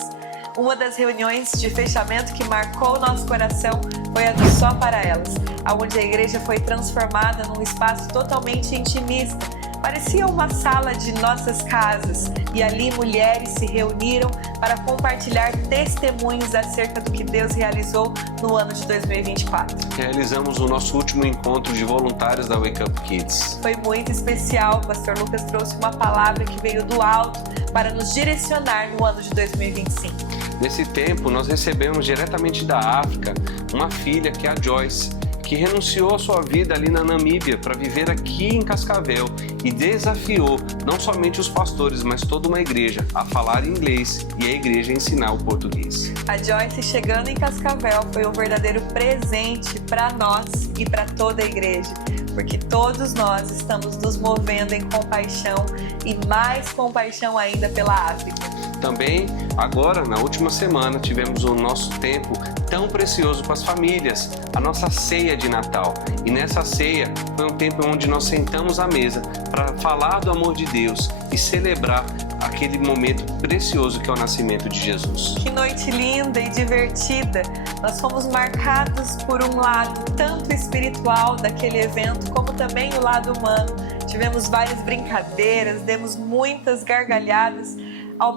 Uma das reuniões de fechamento que marcou o nosso coração foi a do Só para Elas, onde a igreja foi transformada num espaço totalmente intimista. Parecia uma sala de nossas casas e ali mulheres se reuniram para compartilhar testemunhos acerca do que Deus realizou no ano de 2024. Realizamos o nosso último encontro de voluntários da Wake Up Kids. Foi muito especial, o pastor Lucas trouxe uma palavra que veio do alto para nos direcionar no ano de 2025. Nesse tempo, nós recebemos diretamente da África uma filha que é a Joyce, que renunciou à sua vida ali na Namíbia para viver aqui em Cascavel e desafiou não somente os pastores, mas toda uma igreja a falar inglês e a igreja a ensinar o português. A Joyce chegando em Cascavel foi um verdadeiro presente para nós e para toda a igreja, porque todos nós estamos nos movendo em compaixão e mais compaixão ainda pela África. Também, agora, na última semana, tivemos o nosso tempo tão precioso com as famílias, a nossa ceia de Natal. E nessa ceia foi um tempo onde nós sentamos à mesa para falar do amor de Deus e celebrar aquele momento precioso que é o nascimento de Jesus. Que noite linda e divertida! Nós fomos marcados por um lado tanto espiritual daquele evento, como também o lado humano. Tivemos várias brincadeiras, demos muitas gargalhadas.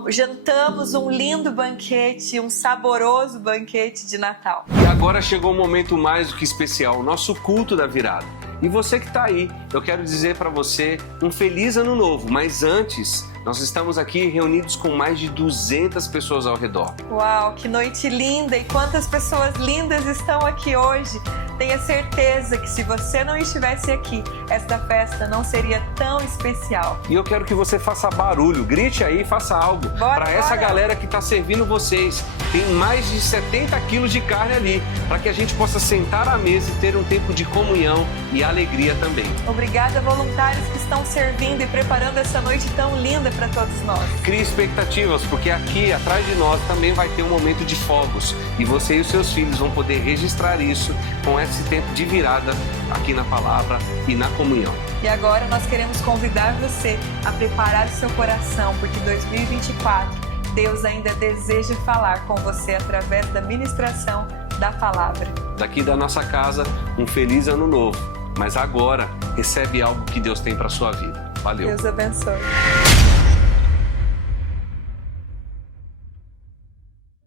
jantamos um lindo banquete, um saboroso banquete de Natal. E agora chegou o momento mais do que especial, o nosso culto da virada. E você que está aí, eu quero dizer para você um feliz ano novo, mas antes, nós estamos aqui reunidos com mais de 200 pessoas ao redor. Uau, que noite linda! E quantas pessoas lindas estão aqui hoje! Tenha certeza que se você não estivesse aqui, esta festa não seria tão especial. E eu quero que você faça barulho, grite aí, faça algo para essa galera que está servindo vocês. Tem mais de 70 quilos de carne ali, para que a gente possa sentar à mesa e ter um tempo de comunhão e alegria também. Obrigada, voluntários que estão servindo e preparando essa noite tão linda para todos nós. Crie expectativas, porque aqui atrás de nós também vai ter um momento de fogos. E você e os seus filhos vão poder registrar isso com esse tempo de virada aqui na palavra e na comunhão. E agora nós queremos convidar você a preparar o seu coração, porque 2024 Deus ainda deseja falar com você através da ministração da palavra. Daqui da nossa casa, um feliz ano novo. Mas agora, recebe algo que Deus tem para sua vida. Valeu. Deus abençoe.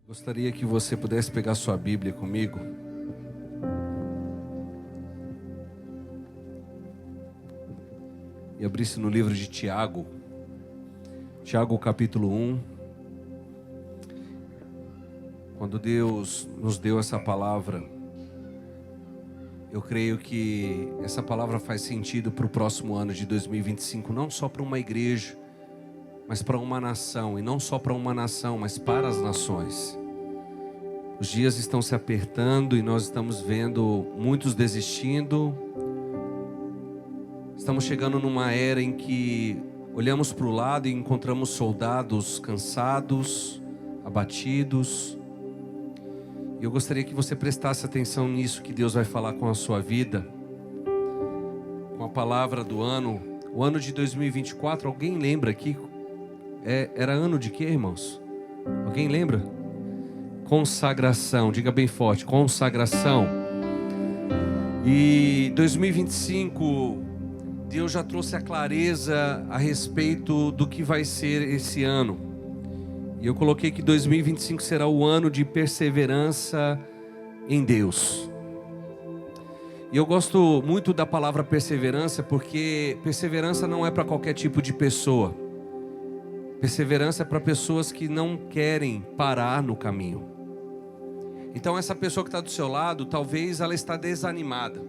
Gostaria que você pudesse pegar sua Bíblia comigo. E abrisse no livro de Tiago. Tiago capítulo 1. Quando Deus nos deu essa palavra, eu creio que essa palavra faz sentido para o próximo ano de 2025, não só para uma igreja, mas para uma nação, e não só para uma nação, mas para as nações. Os dias estão se apertando e nós estamos vendo muitos desistindo. Estamos chegando numa era em que olhamos para o lado e encontramos soldados cansados, abatidos. E eu gostaria que você prestasse atenção nisso que Deus vai falar com a sua vida, com a palavra do ano. O ano de 2024, alguém lembra aqui? Era ano de quê, irmãos? Alguém lembra? Consagração, diga bem forte, consagração. E 2025, Deus já trouxe a clareza a respeito do que vai ser esse ano. E eu coloquei que 2025 será o ano de perseverança em Deus. E eu gosto muito da palavra perseverança, porque perseverança não é para qualquer tipo de pessoa. Perseverança é para pessoas que não querem parar no caminho. Então essa pessoa que está do seu lado, talvez ela está desanimada.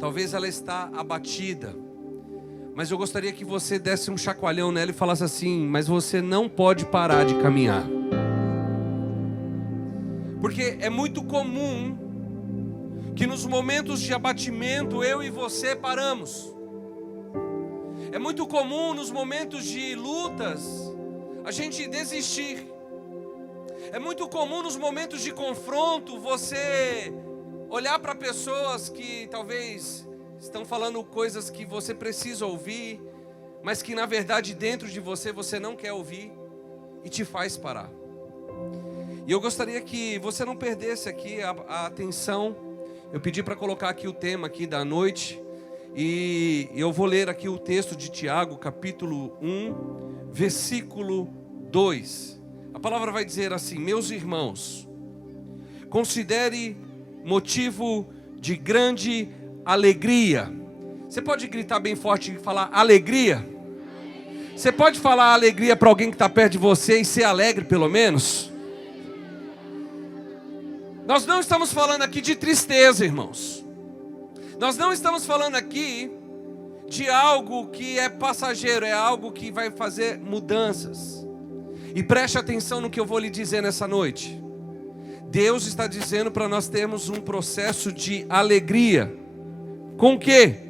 Talvez ela está abatida. Mas eu gostaria que você desse um chacoalhão nela e falasse assim: mas você não pode parar de caminhar. Porque é muito comum que nos momentos de abatimento eu e você paramos. É muito comum nos momentos de lutas a gente desistir. É muito comum nos momentos de confronto você olhar para pessoas que talvez estão falando coisas que você precisa ouvir, mas que na verdade dentro de você não quer ouvir e te faz parar. E eu gostaria que você não perdesse aqui a atenção. Eu pedi para colocar aqui o tema aqui da noite, e eu vou ler aqui o texto de Tiago, capítulo 1, versículo 2. A palavra vai dizer assim: meus irmãos, considere motivo de grande alegria. Você pode gritar bem forte e falar alegria? Você pode falar alegria para alguém que está perto de você e ser alegre pelo menos? Nós não estamos falando aqui de tristeza, irmãos. Nós não estamos falando aqui de algo que é passageiro, é algo que vai fazer mudanças. E preste atenção no que eu vou lhe dizer nessa noite. Deus está dizendo para nós termos um processo de alegria. Com o quê?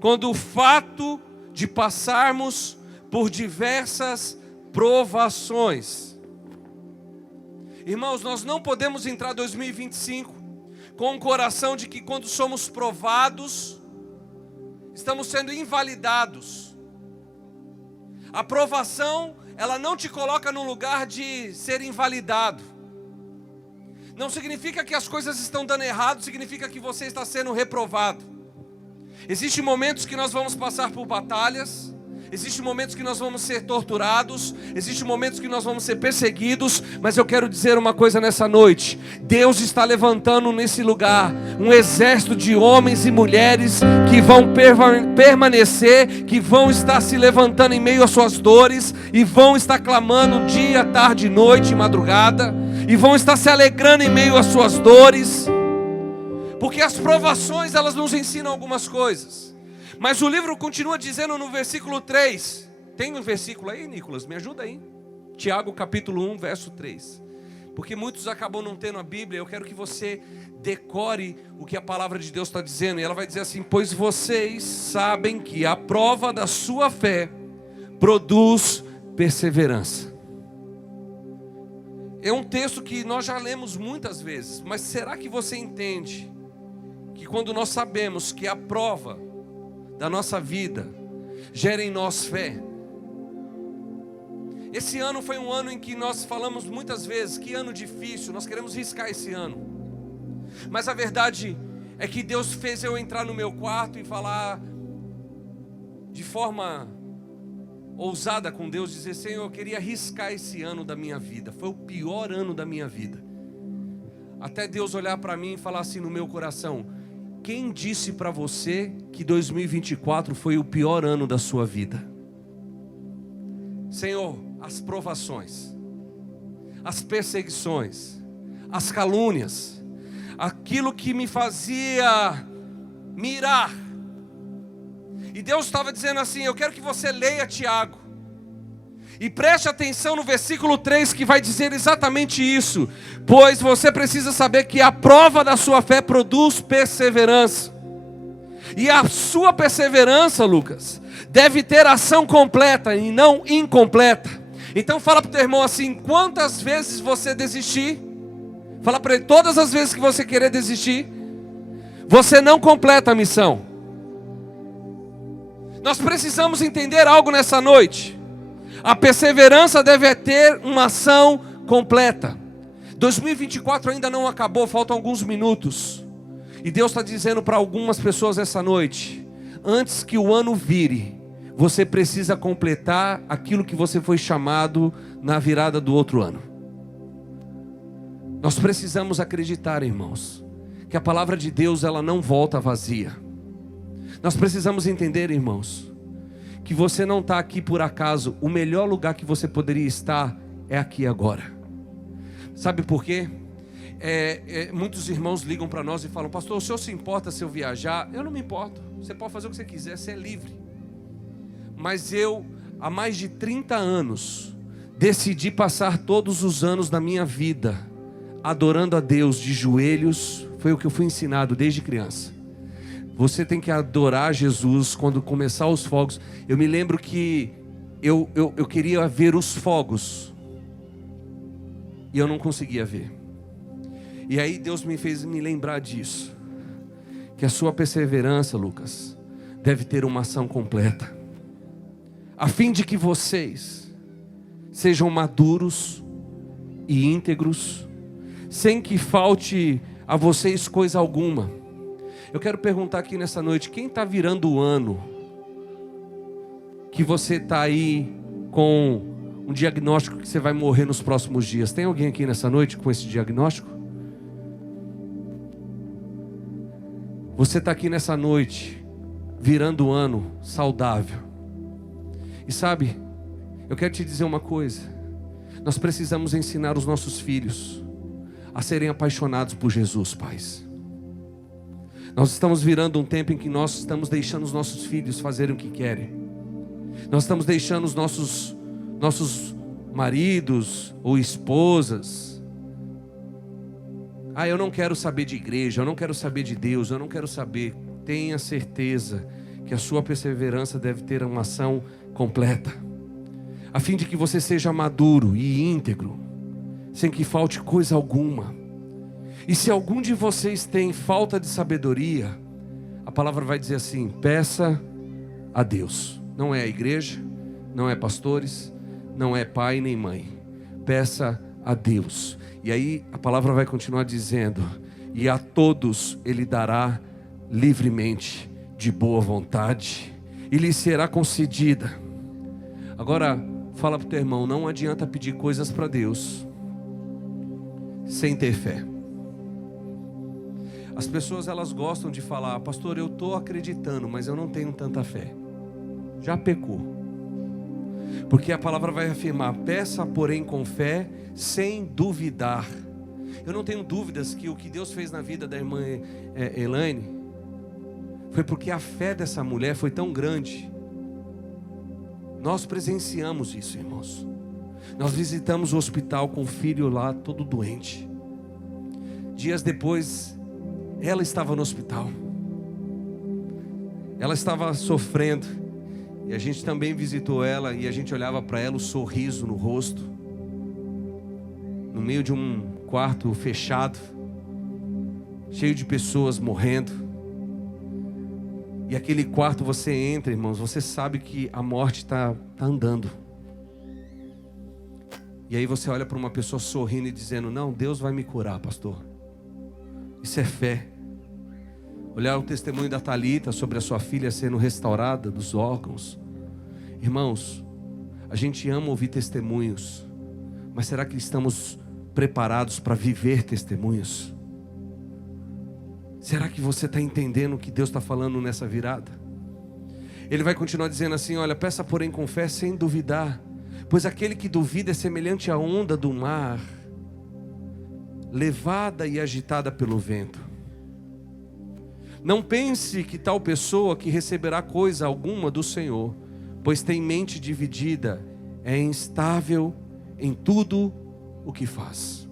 Quando o fato de passarmos por diversas provações. Irmãos, nós não podemos entrar 2025 com o coração de que quando somos provados, estamos sendo invalidados. A provação, ela não te coloca no lugar de ser invalidado. Não significa que as coisas estão dando errado, significa que você está sendo reprovado. Existem momentos que nós vamos passar por batalhas, Existem momentos que nós vamos ser torturados, existem momentos que nós vamos ser perseguidos, mas eu quero dizer uma coisa nessa noite: Deus está levantando nesse lugar um exército de homens e mulheres que vão permanecer, que vão estar se levantando em meio às suas dores, e vão estar clamando dia, tarde, noite, madrugada, e vão estar se alegrando em meio às suas dores, porque as provações, elas nos ensinam algumas coisas. Mas o livro continua dizendo no versículo 3. Tem um versículo aí, Nicolas? Me ajuda aí. Tiago capítulo 1, verso 3. Porque muitos acabam não tendo a Bíblia. Eu quero que você decore o que a palavra de Deus está dizendo. E ela vai dizer assim: pois vocês sabem que a prova da sua fé produz perseverança. É um texto que nós já lemos muitas vezes. Mas será que você entende que quando nós sabemos que a prova da nossa vida gera em nós fé? Esse ano foi um ano em que nós falamos muitas vezes: que ano difícil, nós queremos riscar esse ano. Mas a verdade é que Deus fez eu entrar no meu quarto e falar de forma ousada com Deus, dizer: Senhor, eu queria riscar esse ano da minha vida. Foi o pior ano da minha vida. Até Deus olhar para mim e falar assim no meu coração: quem disse para você que 2024 foi o pior ano da sua vida? Senhor, as provações, as perseguições, as calúnias, aquilo que me fazia mirar. E Deus estava dizendo assim: eu quero que você leia Tiago e preste atenção no versículo 3, que vai dizer exatamente isso. Pois você precisa saber que a prova da sua fé produz perseverança. E a sua perseverança, Lucas, deve ter ação completa e não incompleta. Então fala para o teu irmão assim: quantas vezes você desistir, fala para ele, todas as vezes que você querer desistir, você não completa a missão. Nós precisamos entender algo nessa noite. A perseverança deve ter uma ação completa. 2024 ainda não acabou, faltam alguns minutos. E Deus está dizendo para algumas pessoas essa noite: antes que o ano vire, você precisa completar aquilo que você foi chamado na virada do outro ano. Nós precisamos acreditar, irmãos, que a palavra de Deus, ela não volta vazia. Nós precisamos entender, irmãos, que você não está aqui por acaso. O melhor lugar que você poderia estar é aqui agora. Sabe por quê? Muitos irmãos ligam para nós e falam: pastor, o senhor se importa se eu viajar? Eu não me importo, você pode fazer o que você quiser, você é livre. Mas eu, há mais de 30 anos, decidi passar todos os anos da minha vida adorando a Deus de joelhos. Foi o que eu fui ensinado desde criança. Você tem que adorar Jesus quando começar os fogos. Eu me lembro que eu queria ver os fogos e eu não conseguia ver. E aí Deus me fez me lembrar disso, que a sua perseverança, Lucas, deve ter uma ação completa, a fim de que vocês sejam maduros e íntegros, sem que falte a vocês coisa alguma. Eu quero perguntar aqui nessa noite: quem está virando o ano que você está aí com um diagnóstico que você vai morrer nos próximos dias? Tem alguém aqui nessa noite com esse diagnóstico? Você está aqui nessa noite virando o ano saudável. E sabe, eu quero te dizer uma coisa: nós precisamos ensinar os nossos filhos a serem apaixonados por Jesus, pais. Nós estamos virando um tempo em que nós estamos deixando os nossos filhos fazerem o que querem. Nós estamos deixando os nossos maridos ou esposas: eu não quero saber de igreja, eu não quero saber de Deus, eu não quero saber. Tenha certeza que a sua perseverança deve ter uma ação completa, a fim de que você seja maduro e íntegro, sem que falte coisa alguma. E se algum de vocês tem falta de sabedoria, a palavra vai dizer assim: peça a Deus. Não é a igreja, não é pastores, não é pai nem mãe. Peça a Deus. E aí a palavra vai continuar dizendo: e a todos Ele dará livremente, de boa vontade, e lhe será concedida. Agora, fala para o teu irmão, não adianta pedir coisas para Deus sem ter fé. As pessoas, elas gostam de falar, pastor, eu estou acreditando, mas eu não tenho tanta fé. Já pecou. Porque a palavra vai afirmar, peça porém com fé, sem duvidar. Eu não tenho dúvidas que o que Deus fez na vida da irmã Elaine foi porque a fé dessa mulher foi tão grande. Nós presenciamos isso, irmãos. Nós visitamos o hospital com o filho lá, todo doente. Dias depois, ela estava no hospital. Ela estava sofrendo. E a gente também visitou ela e a gente olhava para ela, o sorriso no rosto. No meio de um quarto fechado, cheio de pessoas morrendo. E aquele quarto você entra, irmãos, você sabe que a morte está andando. E aí você olha para uma pessoa sorrindo e dizendo, não, Deus vai me curar, pastor. Isso é fé. Olhar o testemunho da Thalita sobre a sua filha sendo restaurada dos órgãos. Irmãos, a gente ama ouvir testemunhos, mas será que estamos preparados para viver testemunhos? Será que você está entendendo o que Deus está falando nessa virada? Ele vai continuar dizendo assim, olha, peça porém com fé sem duvidar, pois aquele que duvida é semelhante à onda do mar, levada e agitada pelo vento. Não pense que tal pessoa que receberá coisa alguma do Senhor, pois tem mente dividida, é instável em tudo o que faz.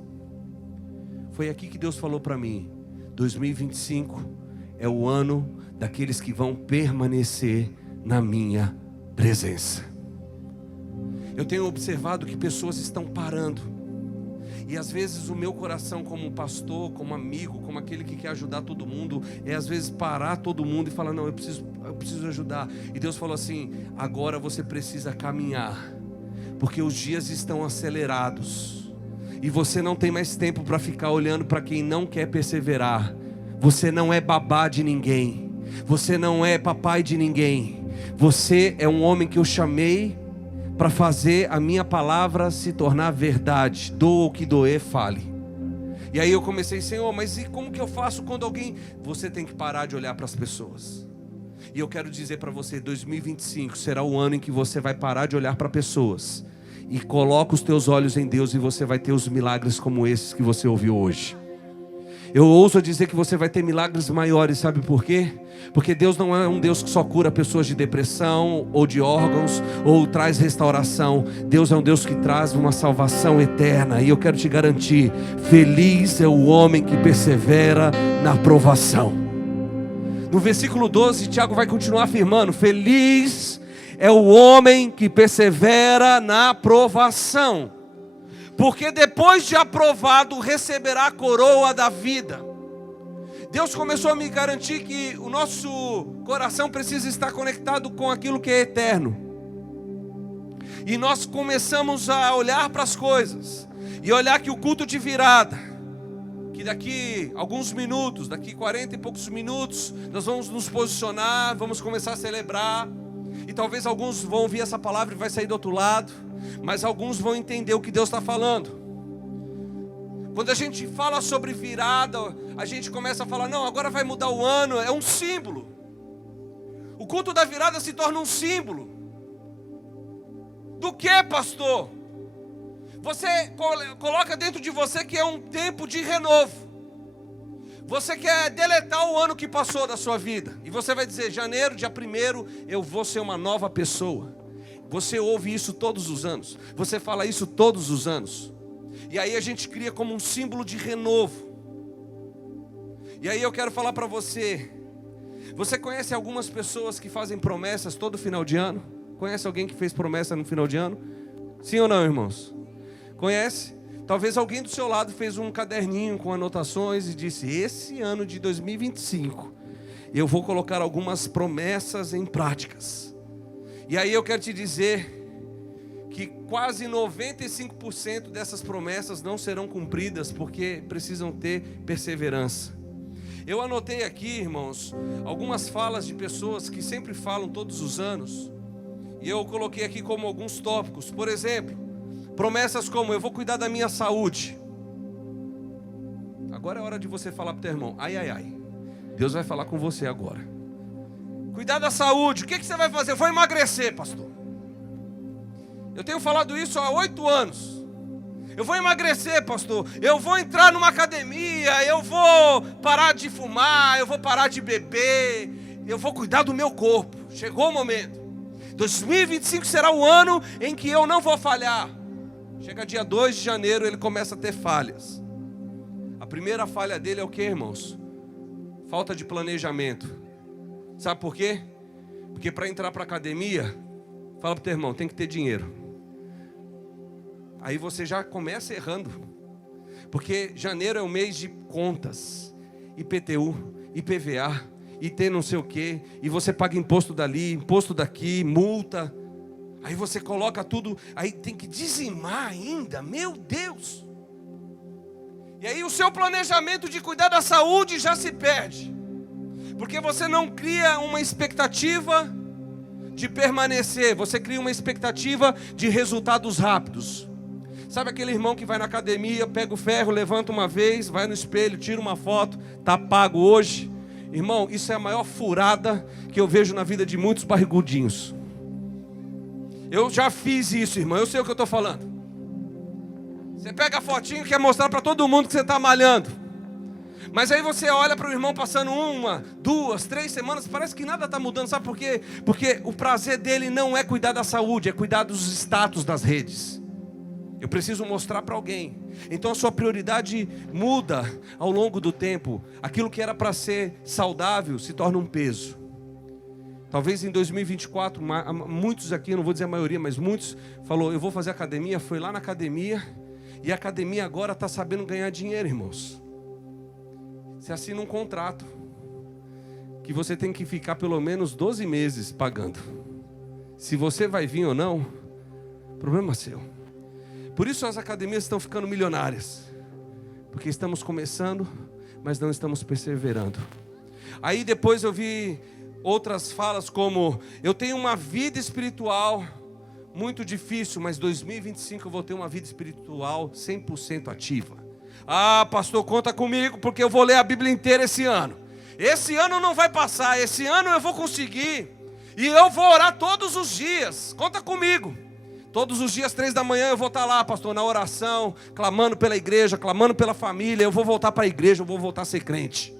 Foi aqui que Deus falou para mim, 2025 é o ano daqueles que vão permanecer na minha presença. Eu tenho observado que pessoas estão parando. E às vezes o meu coração como pastor, como amigo, como aquele que quer ajudar todo mundo, é às vezes parar todo mundo e falar, não, eu preciso ajudar. E Deus falou assim, agora você precisa caminhar, porque os dias estão acelerados. E você não tem mais tempo para ficar olhando para quem não quer perseverar. Você não é babá de ninguém. Você não é papai de ninguém. Você é um homem que eu chamei para fazer a minha palavra se tornar verdade. Doa o que doer, fale. E aí eu comecei, Senhor, mas e como que eu faço quando alguém... Você tem que parar de olhar para as pessoas. E eu quero dizer para você, 2025 será o ano em que você vai parar de olhar para pessoas e coloca os teus olhos em Deus e você vai ter os milagres como esses que você ouviu hoje. Eu ouso dizer que você vai ter milagres maiores, sabe por quê? Porque Deus não é um Deus que só cura pessoas de depressão ou de órgãos ou traz restauração. Deus é um Deus que traz uma salvação eterna. E eu quero te garantir, feliz é o homem que persevera na provação. No versículo 12, Tiago vai continuar afirmando, feliz é o homem que persevera na provação, porque depois de aprovado receberá a coroa da vida. Deus começou a me garantir que o nosso coração precisa estar conectado com aquilo que é eterno. E nós começamos a olhar para as coisas e olhar que o culto de virada, que daqui alguns minutos, daqui 40 e poucos minutos, nós vamos nos posicionar, vamos começar a celebrar. E talvez alguns vão ouvir essa palavra e vai sair do outro lado, mas alguns vão entender o que Deus está falando. Quando a gente fala sobre virada, a gente começa a falar, não, agora vai mudar o ano, é um símbolo. O culto da virada se torna um símbolo. Do que, pastor? Você coloca dentro de você que é um tempo de renovo. Você quer deletar o ano que passou da sua vida. E você vai dizer, janeiro, dia 1º, eu vou ser uma nova pessoa. Você ouve isso todos os anos. Você fala isso todos os anos. E aí a gente cria como um símbolo de renovo. E aí eu quero falar para você. Você conhece algumas pessoas que fazem promessas todo final de ano? Conhece alguém que fez promessa no final de ano? Sim ou não, irmãos? Conhece? Talvez alguém do seu lado fez um caderninho com anotações e disse, esse ano de 2025, eu vou colocar algumas promessas em práticas. E aí eu quero te dizer que quase 95% dessas promessas não serão cumpridas porque precisam ter perseverança. Eu anotei aqui, irmãos, algumas falas de pessoas que sempre falam todos os anos E eu coloquei aqui como alguns tópicos. Por exemplo, promessas como: eu vou cuidar da minha saúde. Agora é hora de você falar para o teu irmão: ai, ai, ai, Deus vai falar com você agora. Cuidar da saúde. O que você vai fazer? Eu vou emagrecer, pastor. Eu tenho falado isso há 8 anos. Eu vou emagrecer, pastor. Eu vou entrar numa academia. Eu vou parar de fumar. Eu vou parar de beber. Eu vou cuidar do meu corpo. Chegou o momento. 2025 será o ano em que eu não vou falhar. Chega dia 2 de janeiro, ele começa a ter falhas. A primeira falha dele é o que, irmãos? Falta de planejamento. Sabe por quê? Porque para entrar para a academia, fala para o teu irmão, tem que ter dinheiro. Aí você já começa errando. Porque janeiro é o mês de contas. IPTU, IPVA, IT não sei o quê. E você paga imposto dali, imposto daqui, multa. Aí você coloca tudo, aí tem que dizimar ainda, meu Deus. E aí o seu planejamento de cuidar da saúde já se perde. Porque você não cria uma expectativa de permanecer, você cria uma expectativa de resultados rápidos. Sabe aquele irmão que vai na academia, pega o ferro, levanta uma vez, vai no espelho, tira uma foto, tá pago hoje? Irmão, isso é a maior furada que eu vejo na vida de muitos barrigudinhos. Eu já fiz isso, irmão, eu sei o que eu estou falando. Você pega a fotinho e quer mostrar para todo mundo que você está malhando. Mas aí você olha para o irmão passando 1, 2, 3 semanas, parece que nada está mudando. Sabe por quê? Porque o prazer dele não é cuidar da saúde, é cuidar dos status das redes. Eu preciso mostrar para alguém. Então a sua prioridade muda ao longo do tempo. Aquilo que era para ser saudável se torna um peso. Talvez em 2024, muitos aqui, não vou dizer a maioria, mas muitos falou, eu vou fazer academia, foi lá na academia, e a academia agora está sabendo ganhar dinheiro, irmãos. Você assina um contrato, que você tem que ficar pelo menos 12 meses pagando. Se você vai vir ou não, problema seu. Por isso as academias estão ficando milionárias. Porque estamos começando, mas não estamos perseverando. Aí depois eu vi outras falas como, eu tenho uma vida espiritual muito difícil, mas 2025 eu vou ter uma vida espiritual 100% ativa. Ah, pastor, conta comigo, porque eu vou ler a Bíblia inteira esse ano. Esse ano não vai passar, esse ano eu vou conseguir. E eu vou orar todos os dias, conta comigo. Todos os dias, 3 da manhã, eu vou estar lá, pastor, na oração, clamando pela igreja, clamando pela família. Eu vou voltar para a igreja, eu vou voltar a ser crente.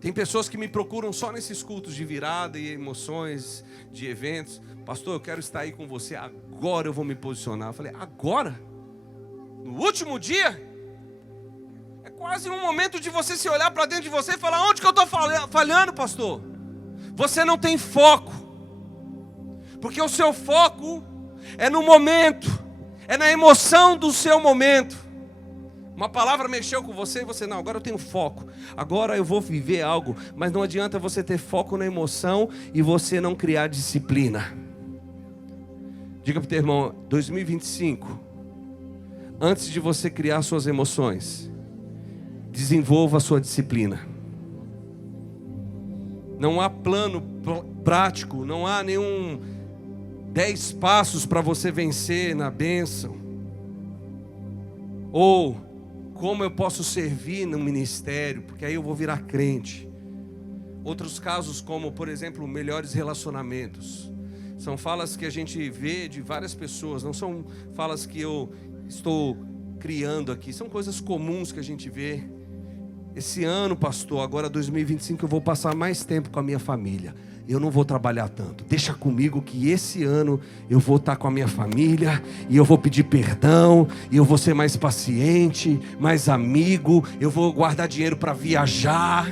Tem pessoas que me procuram só nesses cultos de virada e emoções, de eventos. Pastor, eu quero estar aí com você, agora eu vou me posicionar. Eu falei, agora? No último dia? É quase um momento de você se olhar para dentro de você e falar, onde que eu estou falhando, pastor? Você não tem foco. Porque o seu foco é no momento, é na emoção do seu momento. Uma palavra mexeu com você e você, não, agora eu tenho foco. Agora eu vou viver algo. Mas não adianta você ter foco na emoção e você não criar disciplina. Diga para o teu irmão, 2025, antes de você criar suas emoções, desenvolva a sua disciplina. Não há plano prático, não há nenhum 10 passos para você vencer na bênção. Ou como eu posso servir no ministério, porque aí eu vou virar crente. Outros casos como, por exemplo, melhores relacionamentos. São falas que a gente vê de várias pessoas, não são falas que eu estou criando aqui, são coisas comuns que a gente vê. Esse ano, pastor, agora 2025, eu vou passar mais tempo com a minha família. Eu não vou trabalhar tanto. Deixa comigo que esse ano eu vou estar com a minha família e eu vou pedir perdão, e eu vou ser mais paciente, mais amigo, eu vou guardar dinheiro para viajar.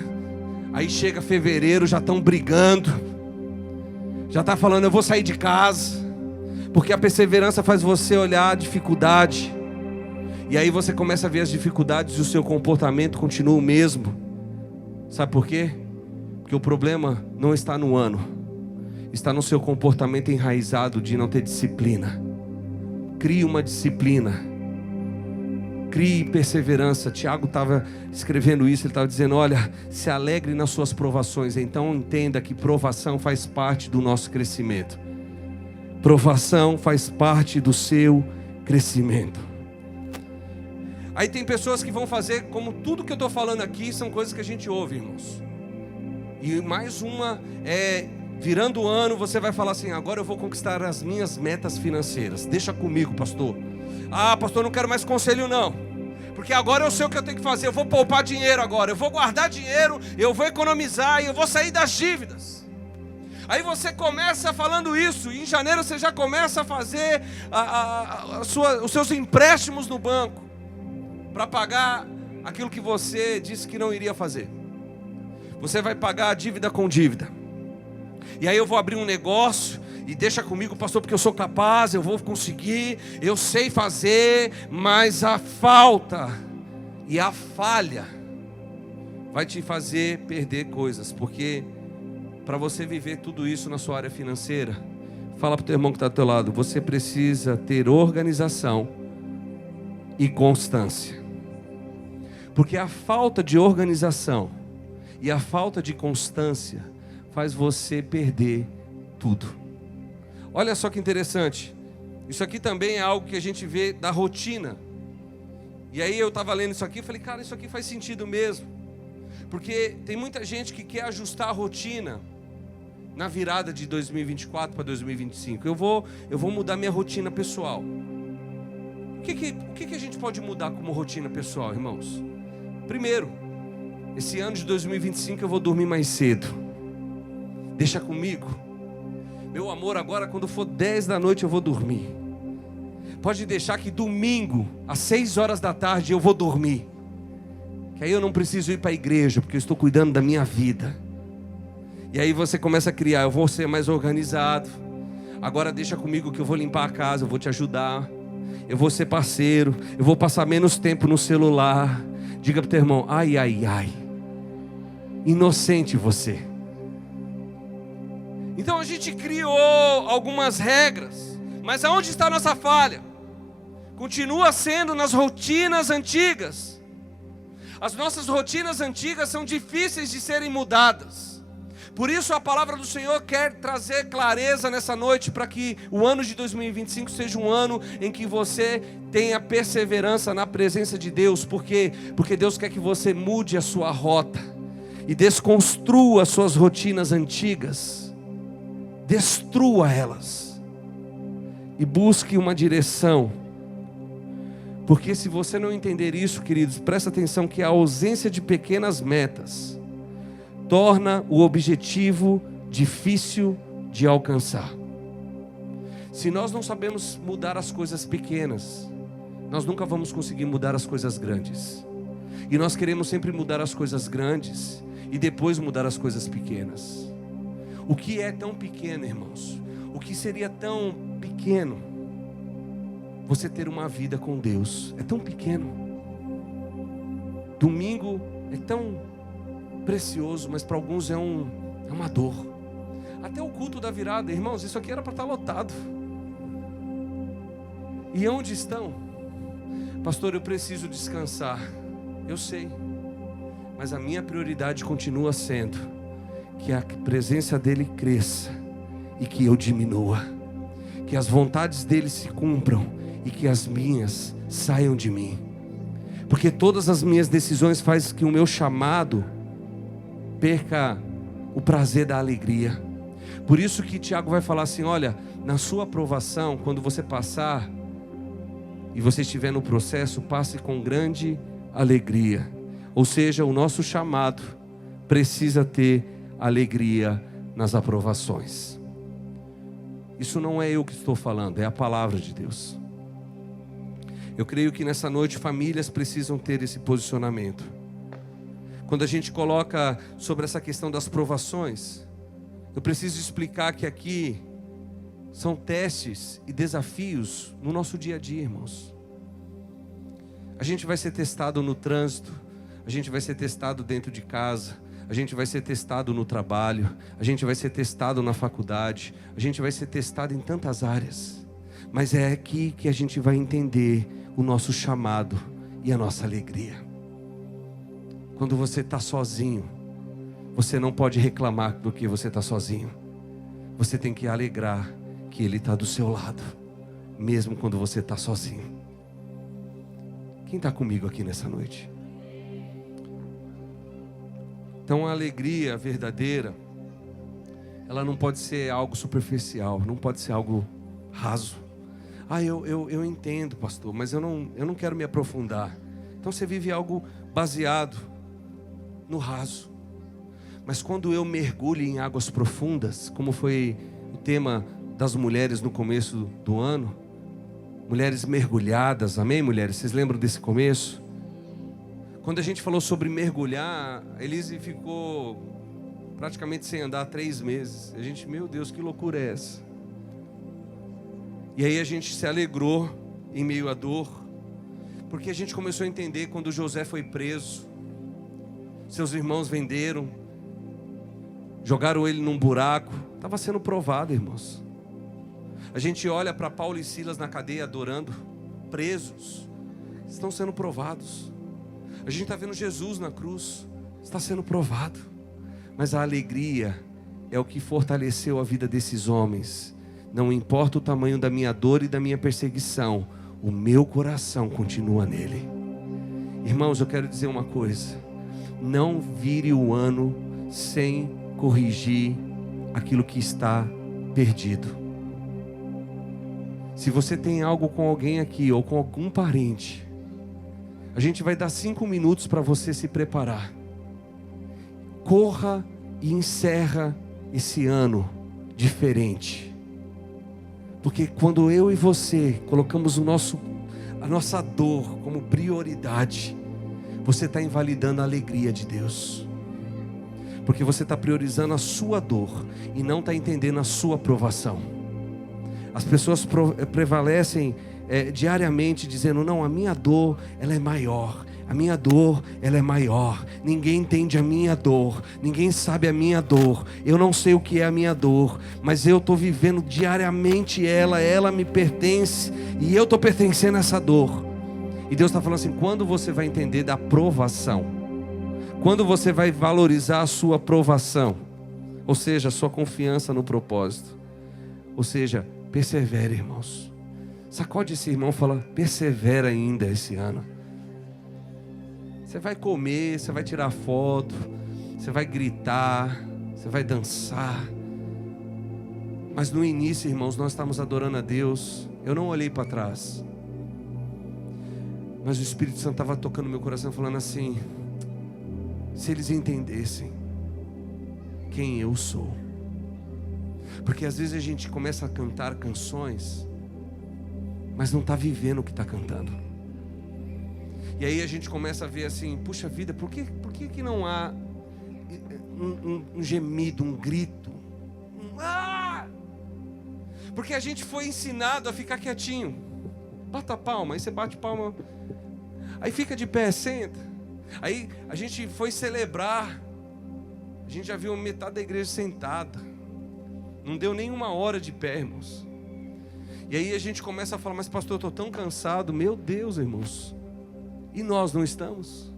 Aí chega fevereiro, já estão brigando, já está falando, eu vou sair de casa, porque a perseverança faz você olhar a dificuldade. E aí você começa a ver as dificuldades e o seu comportamento continua o mesmo. Sabe por quê? Porque o problema não está no ano, está no seu comportamento enraizado de não ter disciplina. Crie uma disciplina. Crie perseverança. Tiago estava escrevendo isso, ele estava dizendo, olha, se alegre nas suas provações. Então entenda que provação faz parte do nosso crescimento. Provação faz parte do seu crescimento. Aí tem pessoas que vão fazer, como tudo que eu estou falando aqui, são coisas que a gente ouve, irmãos. E mais uma é, virando o ano, você vai falar assim, agora eu vou conquistar as minhas metas financeiras. Deixa comigo, pastor. Ah, pastor, não quero mais conselho não, porque agora eu sei o que eu tenho que fazer. Eu vou poupar dinheiro agora, eu vou guardar dinheiro, eu vou economizar e eu vou sair das dívidas. Aí você começa falando isso, e em janeiro você já começa a fazer os seus empréstimos no banco, para pagar aquilo que você disse que não iria fazer. Você vai pagar dívida com dívida. E aí eu vou abrir um negócio, e deixa comigo, pastor, porque eu sou capaz, eu vou conseguir, eu sei fazer, mas a falta e a falha vai te fazer perder coisas, porque para você viver tudo isso na sua área financeira, fala para o teu irmão que está do teu lado, você precisa ter organização e constância, porque a falta de organização e a falta de constância faz você perder tudo. Olha só que interessante, isso aqui também é algo que a gente vê da rotina. E aí eu estava lendo isso aqui e falei, cara, isso aqui faz sentido mesmo. Porque tem muita gente que quer ajustar a rotina na virada de 2024 para 2025. Eu vou mudar minha rotina pessoal. O que a gente pode mudar como rotina pessoal, irmãos? Primeiro, esse ano de 2025 eu vou dormir mais cedo. Deixa comigo. Meu amor, agora quando for 10 da noite eu vou dormir. Pode deixar que domingo, às 6 horas da tarde, eu vou dormir. Que aí eu não preciso ir para a igreja, porque eu estou cuidando da minha vida. E aí você começa a criar, eu vou ser mais organizado. Agora deixa comigo que eu vou limpar a casa, eu vou te ajudar. Eu vou ser parceiro, eu vou passar menos tempo no celular. Diga para o teu irmão, ai, ai, ai. Inocente você. Então a gente criou algumas regras, mas aonde está a nossa falha? Continua sendo nas rotinas antigas. As nossas rotinas antigas são difíceis de serem mudadas. Por isso a palavra do Senhor quer trazer clareza nessa noite, para que o ano de 2025 seja um ano em que você tenha perseverança na presença de Deus. Por quê? Porque Deus quer que você mude a sua rota e desconstrua as suas rotinas antigas. Destrua elas e busque uma direção, porque se você não entender isso, queridos, presta atenção que a ausência de pequenas metas torna o objetivo difícil de alcançar. Se nós não sabemos mudar as coisas pequenas, nós nunca vamos conseguir mudar as coisas grandes, e nós queremos sempre mudar as coisas grandes e depois mudar as coisas pequenas. O que é tão pequeno, irmãos? O que seria tão pequeno? Você ter uma vida com Deus é tão pequeno. Domingo é tão precioso, mas para alguns é uma dor. Até o culto da virada, irmãos, isso aqui era para estar lotado. E onde estão? Pastor, eu preciso descansar. Eu sei, mas a minha prioridade continua sendo que a presença dele cresça e que eu diminua, que as vontades dele se cumpram e que as minhas saiam de mim, porque todas as minhas decisões fazem que o meu chamado perca o prazer da alegria. Por isso que Tiago vai falar assim, olha, na sua aprovação, quando você passar e você estiver no processo, passe com grande alegria. Ou seja, o nosso chamado precisa ter alegria nas aprovações. Isso não é eu que estou falando, é a palavra de Deus. Eu creio que nessa noite famílias precisam ter esse posicionamento. Quando a gente coloca sobre essa questão das provações, eu preciso explicar que aqui são testes e desafios no nosso dia a dia, irmãos. A gente vai ser testado no trânsito, a gente vai ser testado dentro de casa, a gente vai ser testado no trabalho, a gente vai ser testado na faculdade, a gente vai ser testado em tantas áreas. Mas é aqui que a gente vai entender o nosso chamado e a nossa alegria. Quando você está sozinho, você não pode reclamar do que você está sozinho. Você tem que alegrar que Ele está do seu lado, mesmo quando você está sozinho. Quem está comigo aqui nessa noite? Então a alegria verdadeira, ela não pode ser algo superficial, não pode ser algo raso. Eu entendo, pastor, mas eu não quero me aprofundar. Então você vive algo baseado no raso. Mas quando eu mergulho em águas profundas, como foi o tema das mulheres no começo do ano, mulheres mergulhadas, amém, mulheres? Vocês lembram desse começo? Quando a gente falou sobre mergulhar, a Elise ficou praticamente sem andar 3 meses. A gente, meu Deus, que loucura é essa? E aí a gente se alegrou em meio à dor, porque a gente começou a entender quando José foi preso, seus irmãos venderam, jogaram ele num buraco, estava sendo provado, irmãos. A gente olha para Paulo e Silas na cadeia adorando, presos, estão sendo provados. A gente está vendo Jesus na cruz, está sendo provado. Mas a alegria é o que fortaleceu a vida desses homens. Não importa o tamanho da minha dor e da minha perseguição, o meu coração continua nele. Irmãos, eu quero dizer uma coisa: não vire o ano sem corrigir aquilo que está perdido. Se você tem algo com alguém aqui ou com algum parente, a gente vai dar 5 minutos para você se preparar. Corra e encerra esse ano diferente. Porque quando eu e você colocamos a nossa dor como prioridade, você está invalidando a alegria de Deus. Porque você está priorizando a sua dor e não está entendendo a sua provação. As pessoas prevalecem diariamente dizendo: não, a minha dor ela é maior. A minha dor, ela é maior. Ninguém entende a minha dor. Ninguém sabe a minha dor. Eu não sei o que é a minha dor, mas eu estou vivendo diariamente ela me pertence e eu estou pertencendo a essa dor. E Deus está falando assim: quando você vai entender da provação, quando você vai valorizar a sua provação, ou seja, a sua confiança no propósito, ou seja, persevere, irmãos. Sacode esse irmão e fala: persevera ainda esse ano. Você vai comer, você vai tirar foto, você vai gritar, você vai dançar. Mas no início, irmãos, nós estávamos adorando a Deus. Eu não olhei para trás, mas o Espírito Santo estava tocando no meu coração, falando assim: se eles entendessem quem eu sou. Porque às vezes a gente começa a cantar canções, mas não está vivendo o que está cantando. E aí a gente começa a ver assim: puxa vida, por que não há um gemido, um grito? Porque a gente foi ensinado a ficar quietinho. Bata a palma, aí você bate palma, aí fica de pé, senta. Aí a gente foi celebrar, a gente já viu metade da igreja sentada. Não deu nem 1 hora de pé, irmãos. E aí a gente começa a falar: mas pastor, eu estou tão cansado. Meu Deus, irmãos. E nós não estamos?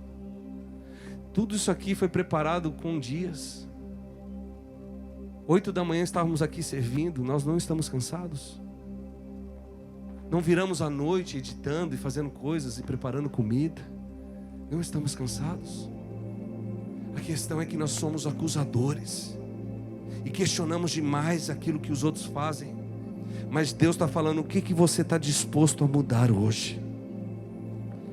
Tudo isso aqui foi preparado com dias. 8 da manhã estávamos aqui servindo. Nós não estamos cansados? Não viramos à noite editando e fazendo coisas e preparando comida? Não estamos cansados? A questão é que nós somos acusadores e questionamos demais aquilo que os outros fazem. Mas Deus está falando: o que você está disposto a mudar hoje?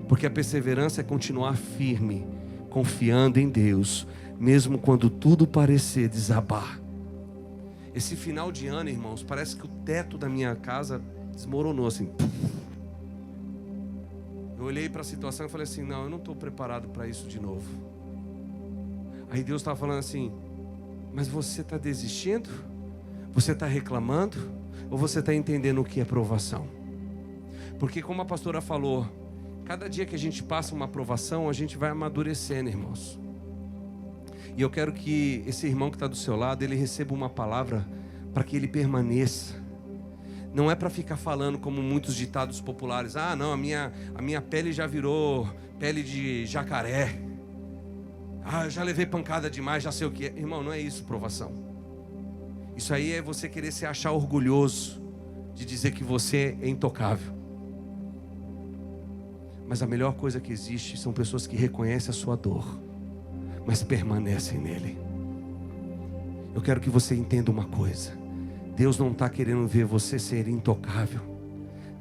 Porque a perseverança é continuar firme, confiando em Deus, mesmo quando tudo parecer desabar. Esse final de ano, irmãos, parece que o teto da minha casa desmoronou assim. Eu olhei para a situação e falei assim: não, eu não estou preparado para isso de novo. Aí Deus estava falando assim: mas você está desistindo? Você está reclamando? Ou você está entendendo o que é provação? Porque como a pastora falou, cada dia que a gente passa uma provação, a gente vai amadurecendo, irmãos. E eu quero que esse irmão que está do seu lado, ele receba uma palavra para que ele permaneça. não é para ficar falando como muitos ditados populares. Ah, não, a minha pele já virou pele de jacaré. Ah, eu já levei pancada demais, já sei o que é. Irmão, não é isso, provação. Isso aí é você querer se achar orgulhoso de dizer que você é intocável. Mas a melhor coisa que existe são pessoas que reconhecem a sua dor, mas permanecem nele. Eu quero que você entenda uma coisa. Deus não está querendo ver você ser intocável.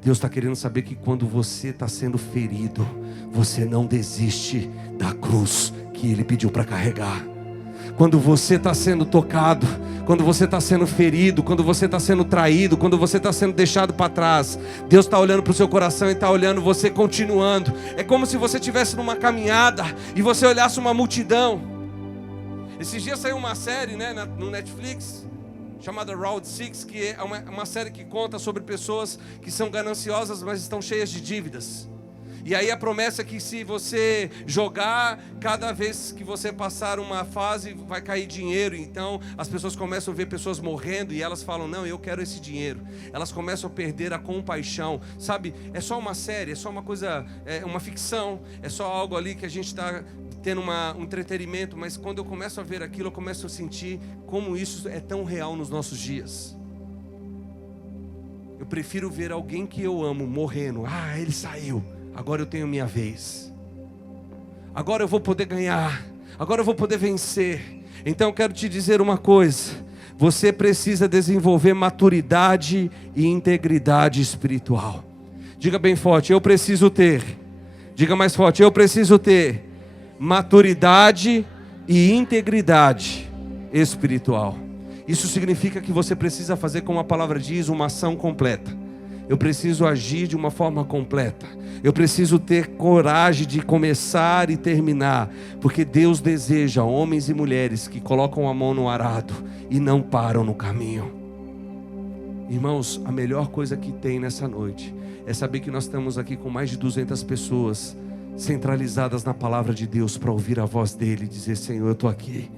Deus está querendo saber que quando você está sendo ferido, você não desiste da cruz que Ele pediu para carregar. Quando você está sendo tocado, quando você está sendo ferido, quando você está sendo traído, quando você está sendo deixado para trás, Deus está olhando para o seu coração e está olhando você continuando. É como se você estivesse numa caminhada e você olhasse uma multidão. Esses dias saiu uma série, né, no Netflix, chamada Round 6, que é uma série que conta sobre pessoas que são gananciosas, mas estão cheias de dívidas. E aí a promessa é que se você jogar, cada vez que você passar uma fase, vai cair dinheiro. Então as pessoas começam a ver pessoas morrendo e elas falam, não, eu quero esse dinheiro. Elas começam a perder a compaixão. Sabe, é só uma série, é só uma coisa, é uma ficção, é só algo ali que a gente está tendo um entretenimento. Mas quando eu começo a ver aquilo, eu começo a sentir como isso é tão real nos nossos dias. Eu prefiro ver alguém que eu amo morrendo. Ah, ele saiu. Agora eu tenho minha vez. Agora eu vou poder ganhar. Agora eu vou poder vencer. Então eu quero te dizer uma coisa. Você precisa desenvolver maturidade e integridade espiritual. Diga bem forte, eu preciso ter. Diga mais forte, eu preciso ter maturidade e integridade espiritual. Isso significa que você precisa fazer, como a palavra diz, uma ação completa. Eu preciso agir de uma forma completa. Eu preciso ter coragem de começar e terminar. Porque Deus deseja homens e mulheres que colocam a mão no arado e não param no caminho. Irmãos, a melhor coisa que tem nessa noite é saber que nós estamos aqui com mais de 200 pessoas centralizadas na palavra de Deus para ouvir a voz dele e dizer, Senhor, eu estou aqui.